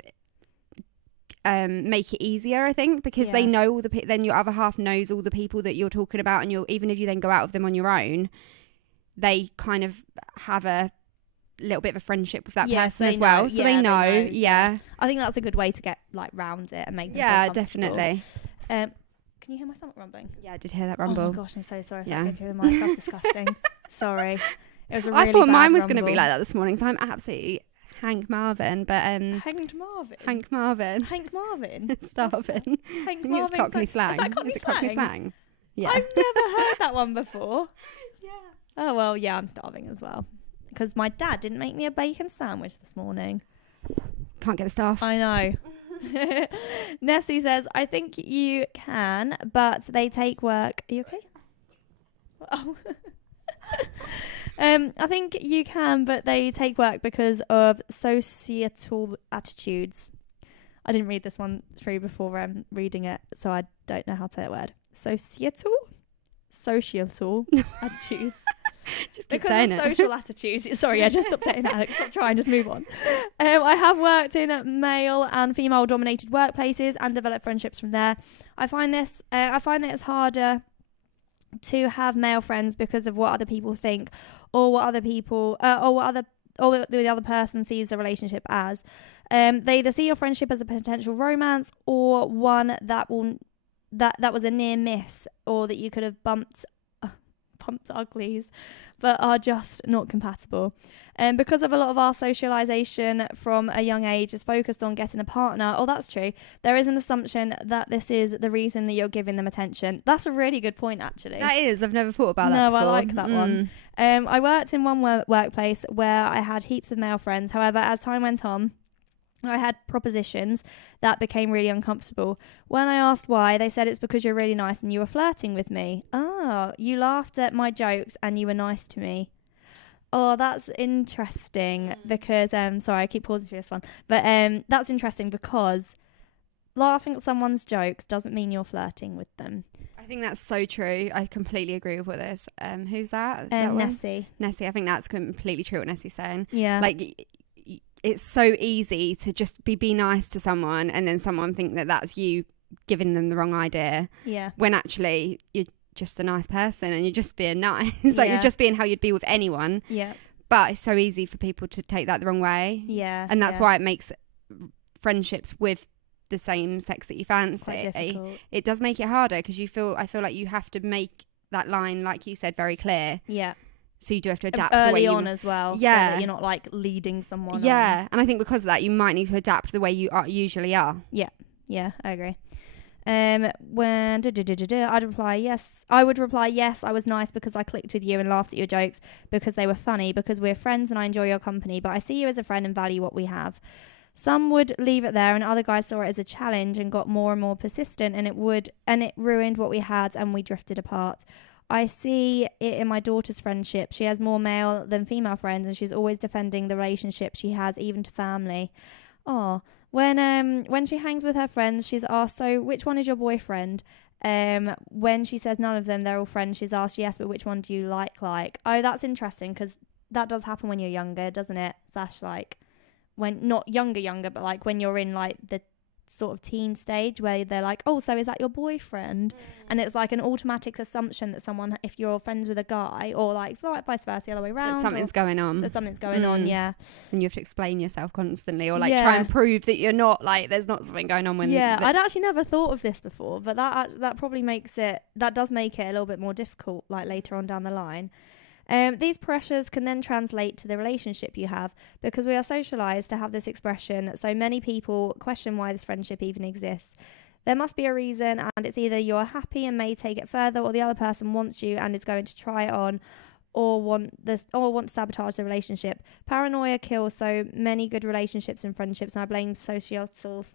make it easier, I think, because they know then your other half knows all the people that you're talking about. And even if you then go out with them on your own, they kind of have a little bit of a friendship with that person as well, so they know. I think that's a good way to get like round it and make them feel comfortable. Definitely. Can you hear my stomach rumbling? Yeah, I did hear that rumble. Oh my gosh, I'm so sorry if I go through the mic. That's disgusting. Sorry. It was a really I thought mine bad was going to be rumble. like that this morning, so I'm absolutely Hank Marvin, but Hank Marvin. Hank Marvin. Hank Starving. I think it's Cockney slang. Is that Cockney Is it Cockney slang? Yeah. I've never heard that one before. Yeah. Oh well, yeah, I'm starving as well. Because my dad didn't make me a bacon sandwich this morning. Can't get the staff. I know. Nessie says, I think you can, but they take work. Are you okay? Oh. I think you can, but they take work because of societal attitudes. I didn't read this one through before reading it, so I don't know how to say that word. Societal attitudes. Just keep because saying of it. social attitudes. Sorry, yeah, just stop saying Alex. Stop trying, just move on. I have worked in male and female dominated workplaces and developed friendships from there. I find that it's harder to have male friends because of what other people think, or what other people, or the other person sees the relationship as. They either see your friendship as a potential romance, or one that was a near miss, or that you could have bumped uglies, but are just not compatible. And because of a lot of our socialization from a young age is focused on getting a partner, that's true, there is an assumption that this is the reason that you're giving them attention. That's a really good point, actually. That is. I've never thought about that No, before. I like that one. I worked in one workplace where I had heaps of male friends. However, as time went on, I had propositions that became really uncomfortable. When I asked why, they said it's because you're really nice and you were flirting with me. You laughed at my jokes and you were nice to me. Oh, that's interesting because, sorry, I keep pausing for this one. But that's interesting because laughing at someone's jokes doesn't mean you're flirting with them. I think that's so true. I completely agree with what this. Who's that? Nessie. Nessie, I think that's completely true what Nessie's saying. Yeah. Like, it's so easy to just be nice to someone and then someone think that that's you giving them the wrong idea. Yeah. When actually you're just a nice person and you're just being nice. Like, you're just being how you'd be with anyone. Yeah. But it's so easy for people to take that the wrong way. Yeah. And that's why it makes friendships with the same sex that you fancy. It does make it harder because I feel like you have to make that line, like you said, very clear. Yeah. So you do have to adapt early the way on as well. Yeah. So that you're not like leading someone on. And I think because of that, you might need to adapt the way you usually are. Yeah, I agree. When I'd reply yes. I would reply yes. I was nice because I clicked with you and laughed at your jokes because they were funny, because we're friends and I enjoy your company. But I see you as a friend and value what we have. Some would leave it there, and other guys saw it as a challenge and got more and more persistent, and it ruined what we had, and we drifted apart. I see it in my daughter's friendship. She has more male than female friends, and she's always defending the relationship she has, even to family. When she hangs with her friends, she's asked, so which one is your boyfriend? When she says none of them, they're all friends, she's asked, yes, but which one do you like? Oh, that's interesting, because that does happen when you're younger, doesn't it? When not younger, but like when you're in like the sort of teen stage where they're like, oh, so is that your boyfriend? And it's like an automatic assumption that someone, if you're friends with a guy, or like vice versa, the other way around, something's going on. There's something's going on, yeah. And you have to explain yourself constantly, or like try and prove that you're not, like, there's not something going on when. Yeah, I'd actually never thought of this before, but that probably does make it a little bit more difficult, like later on down the line. These pressures can then translate to the relationship you have, because we are socialized to have this expression. So many people question why this friendship even exists. There must be a reason, and it's either you're happy and may take it further, or the other person wants you and is going to try it on, or want to sabotage the relationship. Paranoia kills so many good relationships and friendships, and I blame societal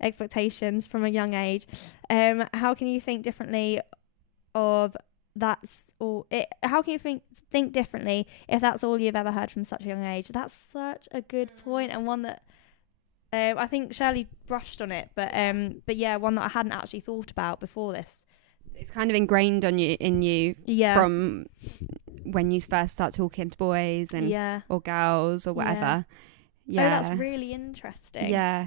expectations from a young age. How can you think differently of that's all? How can you think differently if that's all you've ever heard from such a young age? That's such a good point, and one that I think Shirley brushed on it, but yeah, one that I hadn't actually thought about before this. It's kind of ingrained in you from when you first start talking to boys and or girls or whatever. Yeah. Oh, that's really interesting. Yeah.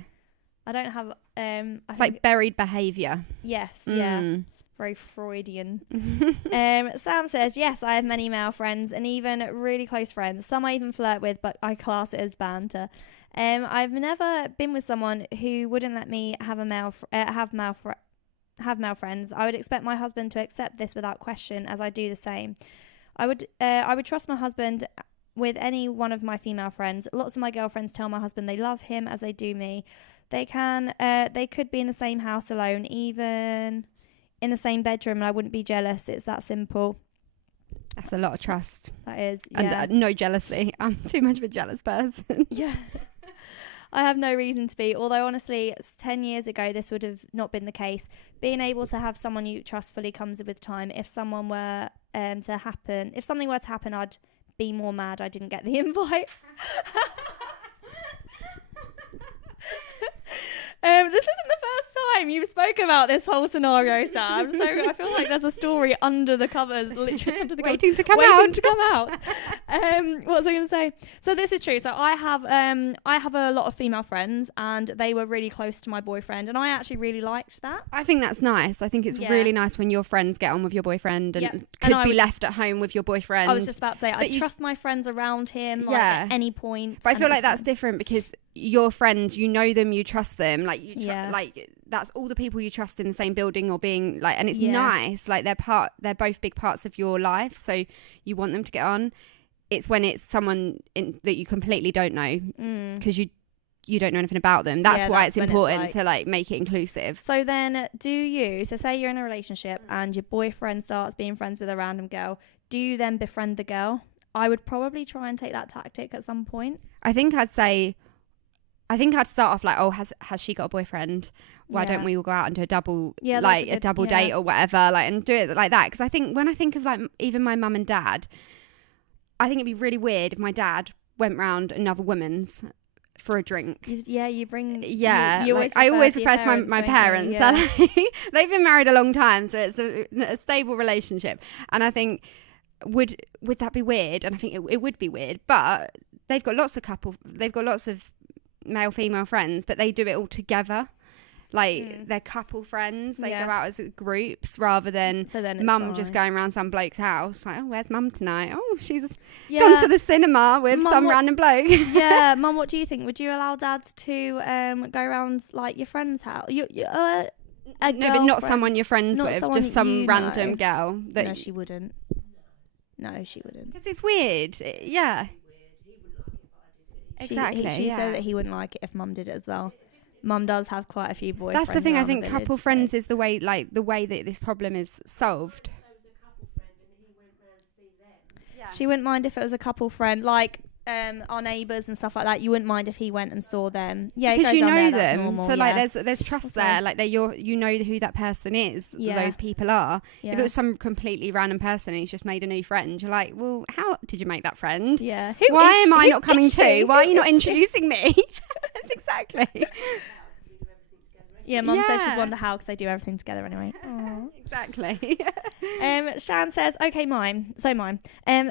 I don't have it's like buried behaviour. Yes, yeah. Very Freudian. Sam says, yes, I have many male friends and even really close friends. Some I even flirt with, but I class it as banter. I've never been with someone who wouldn't let me have male friends. I would expect my husband to accept this without question, as I do the same. I would trust my husband with any one of my female friends. Lots of my girlfriends tell my husband they love him as they do me. They could be in the same house alone, even in the same bedroom, and I wouldn't be jealous. It's that simple. That's a lot of trust. That is, yeah. And no jealousy. I'm too much of a jealous person. Yeah. I have no reason to be, although honestly 10 years ago this would have not been the case. Being able to have someone you trust fully comes with time. If something were to happen, I'd be more mad I didn't get the invite. This isn't the first time you've spoken about this whole scenario, Sam. So I feel like there's a story under the covers, literally under the Waiting to come waiting to come out. What was I going to say? So this is true. So I have a lot of female friends, and they were really close to my boyfriend, and I actually really liked that. I think that's nice. I think it's really nice when your friends get on with your boyfriend and could be left at home with your boyfriend. I was just about to say, I trust my friends around him, like, at any point. But I feel like that's different because your friends, you know them, you trust them, like like that's all the people you trust in the same building or being like, and it's nice, like they're both big parts of your life, so you want them to get on. It's when it's someone that you completely don't know because you don't know anything about them. That's why it's important to like make it inclusive. So then so say you're in a relationship and your boyfriend starts being friends with a random girl, do you then befriend the girl? I would probably try and take that tactic at some point. I think I'd start off like, oh, has she got a boyfriend? Why don't we all go out and do a double date or whatever, like, and do it like that? Because I think when I think of like even my mum and dad, I think it'd be really weird if my dad went round another woman's for a drink. You bring. Yeah, I always refer to my parents. Yeah. They've been married a long time, so it's a stable relationship. And I think would that be weird? And I think it would be weird. But they've got lots of male female friends, but they do it all together. Like they're couple friends. They go out as groups rather than mum just going around some bloke's house. Like, oh, where's mum tonight? Oh, she's gone to the cinema with some random bloke. Yeah, Mum, what do you think? Would you allow dads to go around like your friend's house? No, but not someone you're friends with, just some random girl. No, she wouldn't. No, she wouldn't. Because it's weird. Yeah. Exactly. She said that he wouldn't like it if mum did it as well. Mum does have quite a few boyfriends. That's the thing. I think couple friends is the way that this problem is solved. She wouldn't mind if it was a couple friend, like our neighbours and stuff like that. You wouldn't mind if he went and saw them. Yeah, because you know them. Normal, so like there's trust there. Like you know who that person is. Yeah. Those people are. Yeah. If it was some completely random person and he's just made a new friend, you're like, well, how did you make that friend? Yeah. Why am I not coming too? Why are you not introducing me? That's exactly. Yeah, Mum says she'd wonder how because they do everything together anyway. Aww. Exactly. Shan says, okay, mine.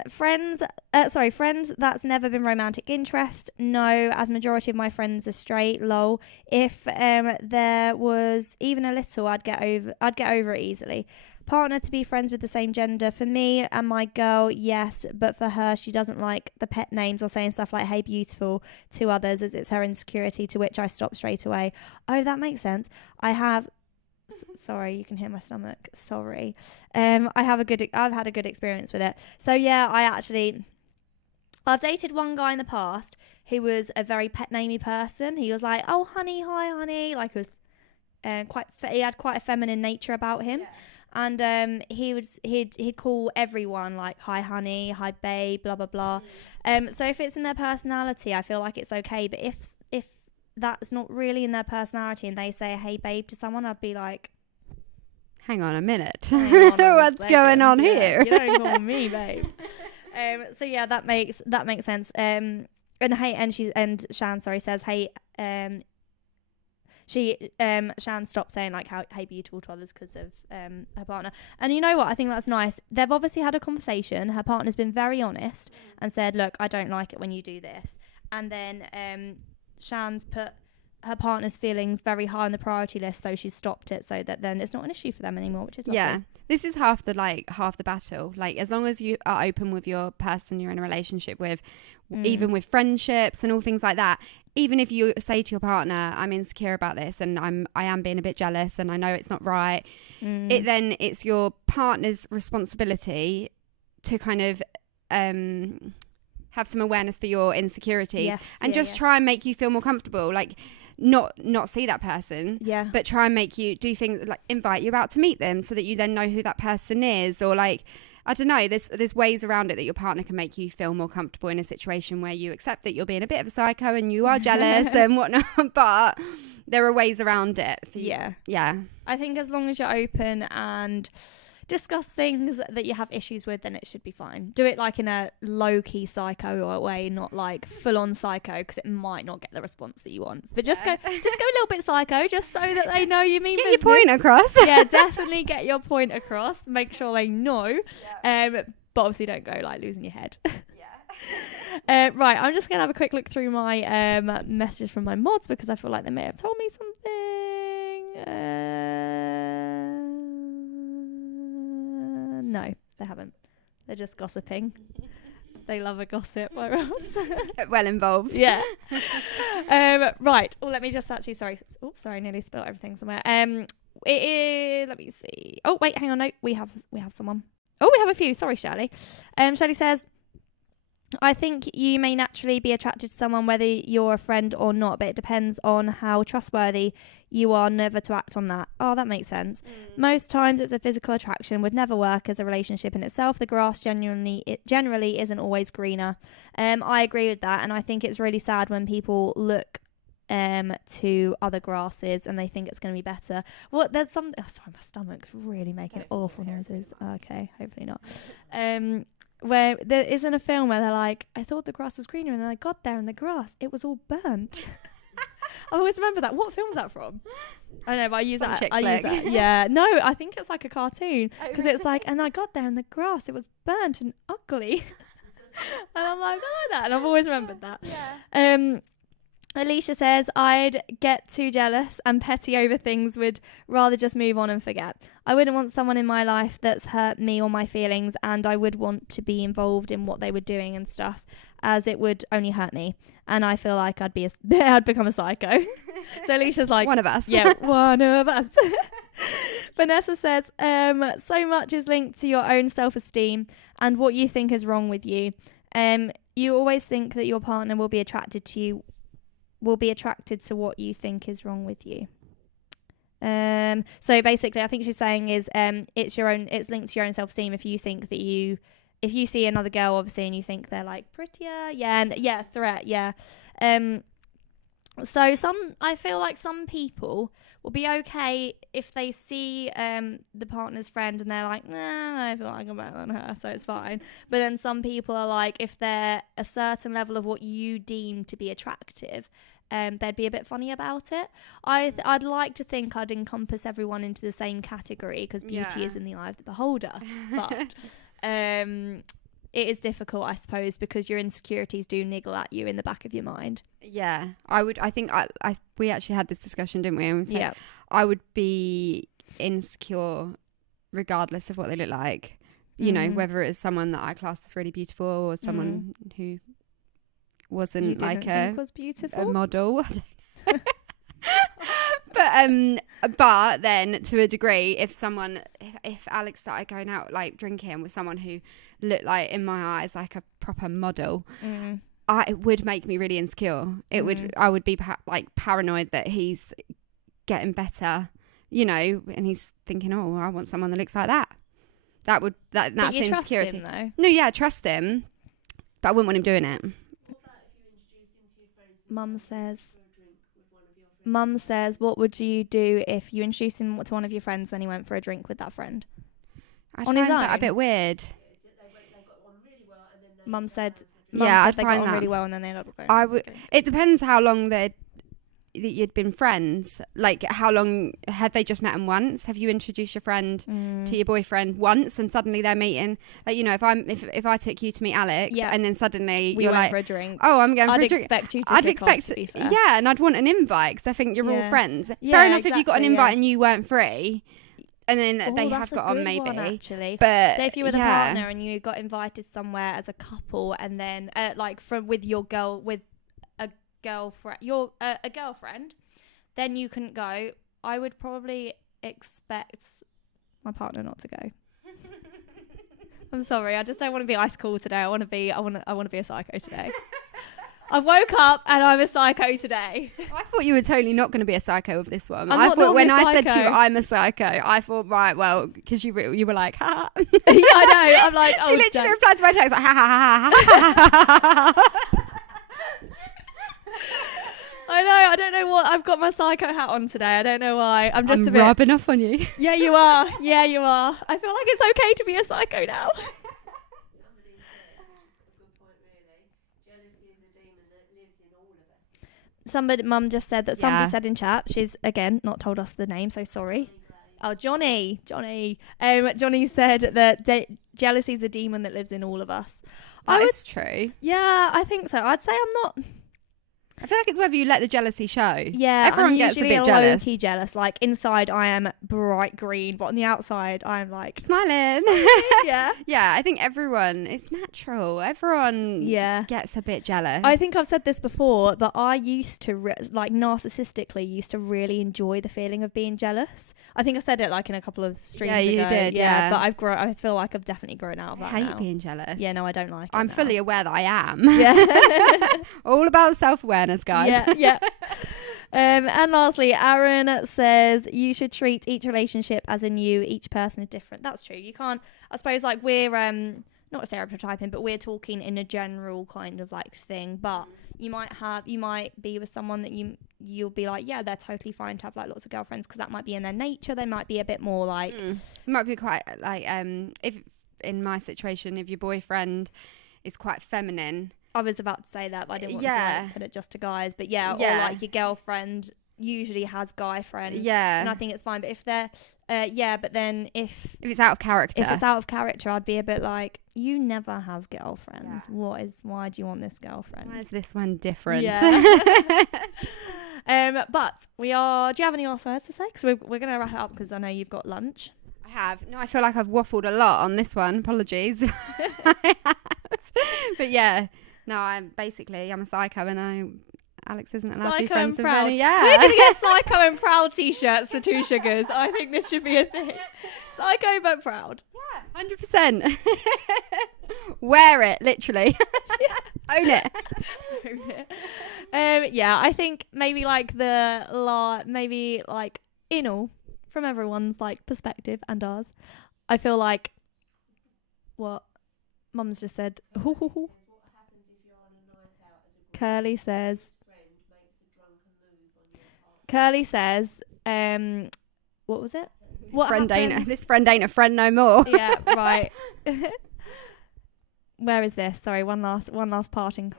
Friends that's never been romantic interest. No, as majority of my friends are straight. Lol. If there was even a little, I'd get over it easily. Partner to be friends with the same gender. For me and my girl, yes, but for her, she doesn't like the pet names or saying stuff like "Hey, beautiful" to others, as it's her insecurity. To which I stop straight away. Oh, that makes sense. Sorry, you can hear my stomach. Sorry. I've had a good experience with it. So yeah, I've dated one guy in the past who was a very pet namey person. He was like, "Oh, honey, hi, honey," like it was he had quite a feminine nature about him. Yeah. And he'd call everyone like, "Hi, honey," "Hi, babe," blah blah blah. So if it's in their personality, I feel like it's okay. But if that's not really in their personality and they say "Hey, babe" to someone, I'd be like, hang on a minute, what's going on here? You don't call me babe. So yeah, that makes sense. And Shan says, "Hey, Shan stopped saying like "Hey, beautiful" to others because of her partner. And you know what? I think that's nice. They've obviously had a conversation. Her partner's been very honest and said, "Look, I don't like it when you do this." And then Shan's put her partner's feelings very high on the priority list, so she's stopped it so that then it's not an issue for them anymore, which is lovely. Yeah, this is half the battle. Like, as long as you are open with your person you're in a relationship with, even with friendships and all things like that. Even if you say to your partner, "I'm insecure about this and I am being a bit jealous and I know it's not right," it's your partner's responsibility to kind of have some awareness for your insecurities and try and make you feel more comfortable. Like, not see that person, but try and make you do things like invite you out to meet them so that you then know who that person is, or like, I don't know, there's ways around it that your partner can make you feel more comfortable in a situation where you accept that you're being a bit of a psycho and you are jealous and whatnot, but there are ways around it. Yeah. I think as long as you're open and discuss things that you have issues with, then it should be fine. Do it like in a low-key psycho way, not like full-on psycho, because it might not get the response that you want. But just go a little bit psycho, just so that they know you mean Get business. your point across. Yeah, definitely get your point across. Make sure they know. But obviously don't go like losing your head. Right, I'm just gonna have a quick look through my messages from my mods, because I feel like they may have told me something. No, they haven't. They're just gossiping. They love a gossip. Where else? Well involved. Yeah. Right. Oh, let me just actually. Sorry. Oh, sorry. Nearly spilled everything somewhere. It is. Let me see. Oh, wait. Hang on. No, we have someone. Oh, we have a few. Sorry, Shirley. Shirley says, I think you may naturally be attracted to someone whether you're a friend or not, but it depends on how trustworthy you are never to act on that. Oh, that makes sense. Most times it's a physical attraction, would never work as a relationship in itself. The grass generally isn't always greener. I agree with that, and I think it's really sad when people look to other grasses and they think it's going to be better. Well, there's some... Oh, sorry, my stomach's really making awful noises. Okay, hopefully not. Where there isn't a film where they're like, I thought the grass was greener, and then I got there and the grass, it was all burnt. I always remember that. What film was that from? I don't know, but I use that. Yeah. No, I think it's like a cartoon, because it's like, and I got there and the grass, it was burnt and ugly. And I'm like, I like that. And I've always remembered that. Yeah. Alicia says, I'd get too jealous and petty over things, would rather just move on and forget. I wouldn't want someone in my life that's hurt me or my feelings, and I would want to be involved in what they were doing and stuff, as it would only hurt me. And I feel like I'd become a psycho. So Alicia's like... One of us. Yeah, one of us. Vanessa says, so much is linked to your own self-esteem and what you think is wrong with you. You always think that your partner will be attracted to what you think is wrong with you. So basically I think she's saying is it's linked to your own self-esteem. If you think that if you see another girl obviously and you think they're like prettier, threat, so I feel like some people will be okay if they see the partner's friend and they're like, nah, I feel like I'm better than her, so it's fine. But then some people are like, if they're a certain level of what you deem to be attractive, they'd be a bit funny about it. I'd like to think I'd encompass everyone into the same category, because beauty is in the eye of the beholder. But it is difficult, I suppose, because your insecurities do niggle at you in the back of your mind. Yeah, I think we actually had this discussion, didn't we? And yeah. I would be insecure regardless of what they look like. You know, whether it's someone that I classed as really beautiful or someone who wasn't like was beautiful? a model. But then to a degree, if Alix started going out like drinking with someone who looked like, in my eyes, like a proper model, it would make me really insecure. I would be paranoid that he's getting better, you know, and he's thinking, oh, I want someone that looks like that. That's insecurity. Trust him, though? No, yeah, I trust him, but I wouldn't want him doing it. Mum says, what would you do if you introduced him to one of your friends, then he went for a drink with that friend? On his own? That a bit weird. Mum said I'd they got find on that really well, and then they ended up going. It depends how long that you'd been friends. Like, how long have they just met him once? Have you introduced your friend to your boyfriend once, and suddenly they're meeting? Like, you know, if I took you to meet Alix, and then suddenly we you're went like, for a drink. Oh, I'm going for a drink. I'd expect you to kick off, to be fair. Yeah, and I'd want an invite, because I think you're all friends. Yeah, fair enough, if you got an invite and you weren't free, and then they have got on maybe. One, actually. But so if you were the partner and you got invited somewhere as a couple, and then with a girlfriend, then you couldn't go. I would probably expect my partner not to go. I'm sorry, I just don't want to be ice cool today. I want to be a psycho today. I've woke up and I'm a psycho today. I thought you were totally not going to be a psycho with this one. I thought when I said to you, I'm a psycho, I thought, right, well, because you were like, ha. Yeah, I know. I'm like, she literally replied to my text like, ha ha ha ha ha. I I know. I don't know what. I've got my psycho hat on today. I don't know why. I'm just a bit. rubbing off on you. Yeah, you are. Yeah, you are. I feel like it's okay to be a psycho now. Somebody said, a good point really, jealousy is a demon that lives in all of us. Somebody, Mum just said that somebody Yeah. said in chat. She's again not told us the name, so sorry. Oh, Johnny. Johnny said that jealousy is a demon that lives in all of us. That's true. Yeah, I think so. I'd say I'm not. I feel like it's whether you let the jealousy show. Yeah, Everyone I'm gets a usually bit jealous. low-key jealous. Like inside, I am bright green, but on the outside, I'm like Smiling. yeah. Yeah, I think everyone, it's natural. Everyone Yeah. gets a bit jealous. I think I've said this before, but I used to narcissistically used to really enjoy the feeling of being jealous. I think I said it like in a couple of streams ago. you did, yeah. But I feel like I've definitely grown out of I that hate now. being jealous. Yeah, no, I don't like it. I'm now. fully aware that I am. Yeah. All about self-awareness, guys. Yeah. And lastly, Aaron says you should treat each relationship as a new. Each person is different. That's true. You can't. I suppose like we're not stereotyping, but we're talking in a general kind of like thing. But you might be with someone that you'll be like, yeah, they're totally fine to have like lots of girlfriends because that might be in their nature. They might be a bit more like. It might be quite like if in my situation, if your boyfriend is quite feminine. I was about to say that, but I didn't want to like, put it just to guys. But yeah, or like your girlfriend usually has guy friends. Yeah. And I think it's fine. But if they're, but then if it's out of character. If it's out of character, I'd be a bit like, you never have girlfriends. Yeah. Why do you want this girlfriend? Why is this one different? Yeah. But do you have any last words to say? Because we're going to wrap it up because I know you've got lunch. I have. No, I feel like I've waffled a lot on this one. Apologies. But yeah. No, I'm a psycho and Alix isn't allowed to be Psycho friends and with proud. any. Yeah. We're going to get psycho and proud t-shirts for 2 Sugars. I think this should be a thing. Psycho but proud. Yeah, 100%. Wear it, literally. Own it. Yeah, I think maybe like maybe like in all, from everyone's like perspective and ours, I feel like what Mum's just said. Curly says, what was it? This friend ain't a friend no more. Yeah, right. Where is this? Sorry, one last parting.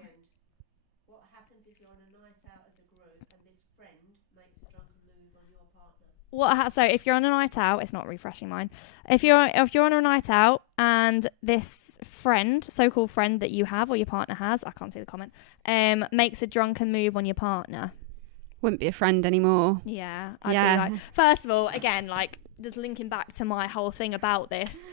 What happens if you're on a night out as a group and this friend makes a drunken move on your partner? So if you're on a night out, it's not refreshing mine. If you're on a night out and this friend, so-called friend that you have or your partner has, I can't see the comment, makes a drunken move on your partner. Wouldn't be a friend anymore. Yeah. I'd be like, first of all, again, like just linking back to my whole thing about this,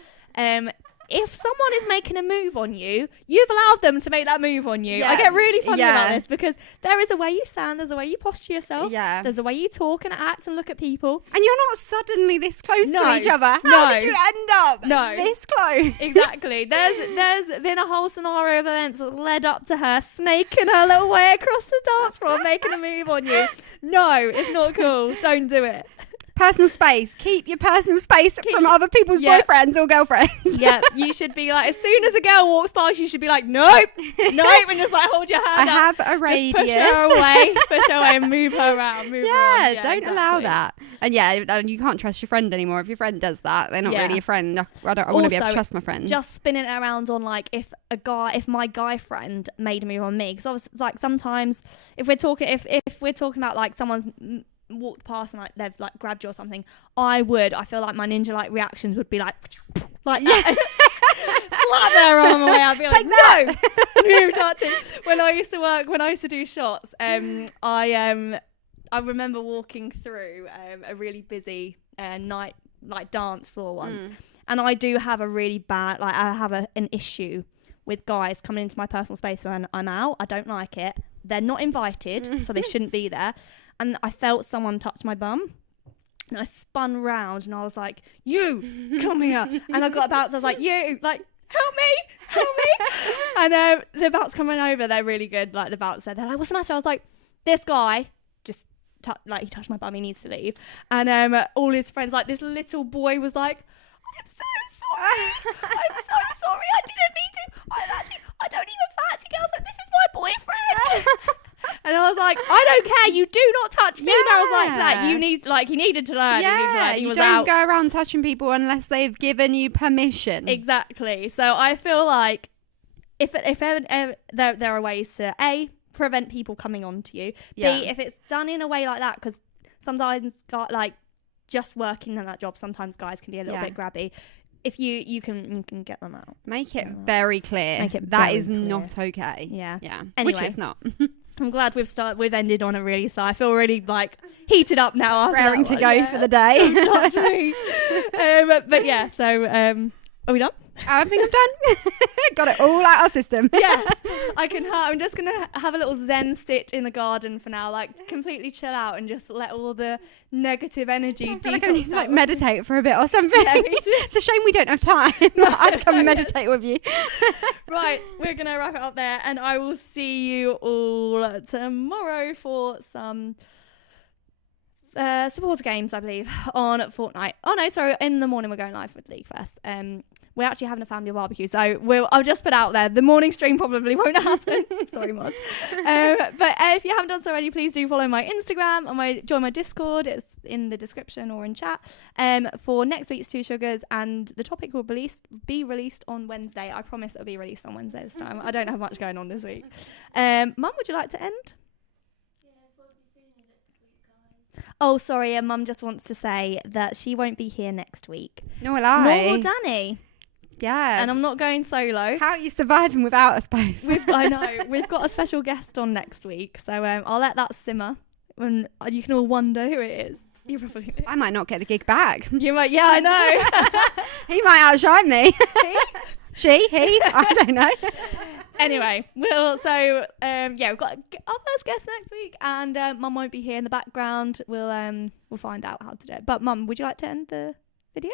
if someone is making a move on you, you've allowed them to make that move on you. Yeah. I get really funny about this because there is a way you stand, there's a way you posture yourself, Yeah. there's a way you talk and act and look at people. And you're not suddenly this close No. to each other. How No. did you end up this close? Exactly. There's been a whole scenario of events that led up to her snaking her little way across the dance floor, making a move on you. No, it's not cool. Don't do it. Personal space. Keep your personal space from other people's boyfriends or girlfriends. Yeah, you should be like, as soon as a girl walks past, you should be like, nope, and just like hold your hand I up. have a radius. Just push her away and move her around. Move her on. Yeah, don't allow that. And and you can't trust your friend anymore. If your friend does that, they're not really a friend. I want to be able to trust my friends. Just spinning it around on like if my guy friend made a move on me, because obviously like sometimes if we're talking about like someone's walked past and like they've like grabbed you or something, I feel like my ninja like reactions would be like that. Slap their arm away. I'd be like no, move touching. When I used to do shots, I remember walking through a really busy night like dance floor once, and I do have a really bad I have an issue with guys coming into my personal space when I'm out. I don't like it. They're not invited, so they shouldn't be there. And I felt someone touch my bum. And I spun round and I was like, you, come here. And I got about, so I was like, you, like, help me. And the bouts coming over, they're really good. Like the bouts said, they're like, what's the matter? I was like, this guy just, he touched my bum, he needs to leave. And all his friends, like this little boy was like, I'm so sorry. I didn't mean to. I don't even fancy girls. Like, this is my boyfriend. And I was like, I don't care. You do not touch females like that. Yeah. You need, like, he needed to learn. Yeah, He needed to learn. He you was don't out. go around touching people unless they've given you permission. Exactly. So I feel like if there are ways to A, prevent people coming on to you. Yeah. B, if it's done in a way like that, because sometimes like just working in that job, sometimes guys can be a little bit grabby. If you can get them out. Make it very clear. Make it that very is clear. not okay. Yeah. Yeah. Anyway. Which it's not. I'm glad we've ended on a really, so I feel really like heated up now after Raring that to one. go Yeah. for the day. Don't touch me. But yeah, so are we done? I think I'm done. Got it all out our system. Yes, I'm just gonna have a little zen sit in the garden for now, like completely chill out and just let all the negative energy. I feel like I need to like detox out. meditate for a bit or something. Yeah, me too. It's a shame we don't have time. I'd come and meditate with you. Right, we're gonna wrap it up there, and I will see you all tomorrow for some supporter games, I believe, on Fortnite. Oh no, sorry, in the morning we're going live with League first. We're actually having a family barbecue, so I'll just put out there, the morning stream probably won't happen. Sorry, mods. But if you haven't done so already, please do follow my Instagram and join my Discord. It's in the description or in chat for next week's Two Sugars, and the topic will be released on Wednesday. I promise it'll be released on Wednesday this time. I don't have much going on this week. Mum, would you like to end? Oh, sorry, Mum just wants to say that she won't be here next week. No, will I? Nor will Danny. Yeah. And I'm not going solo. How are you surviving without us both? I know. We've got a special guest on next week, so I'll let that simmer. And you can all wonder who it is. You probably know. I might not get the gig back. You might, yeah, I know. He might outshine me. She, he, I don't know. Anyway, we've got our first guest next week, and Mum won't be here in the background. We'll find out how to do it. But Mum, would you like to end the video?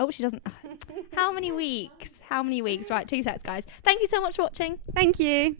Oh, she doesn't. How many weeks? Right, 2 seconds, guys. Thank you so much for watching. Thank you.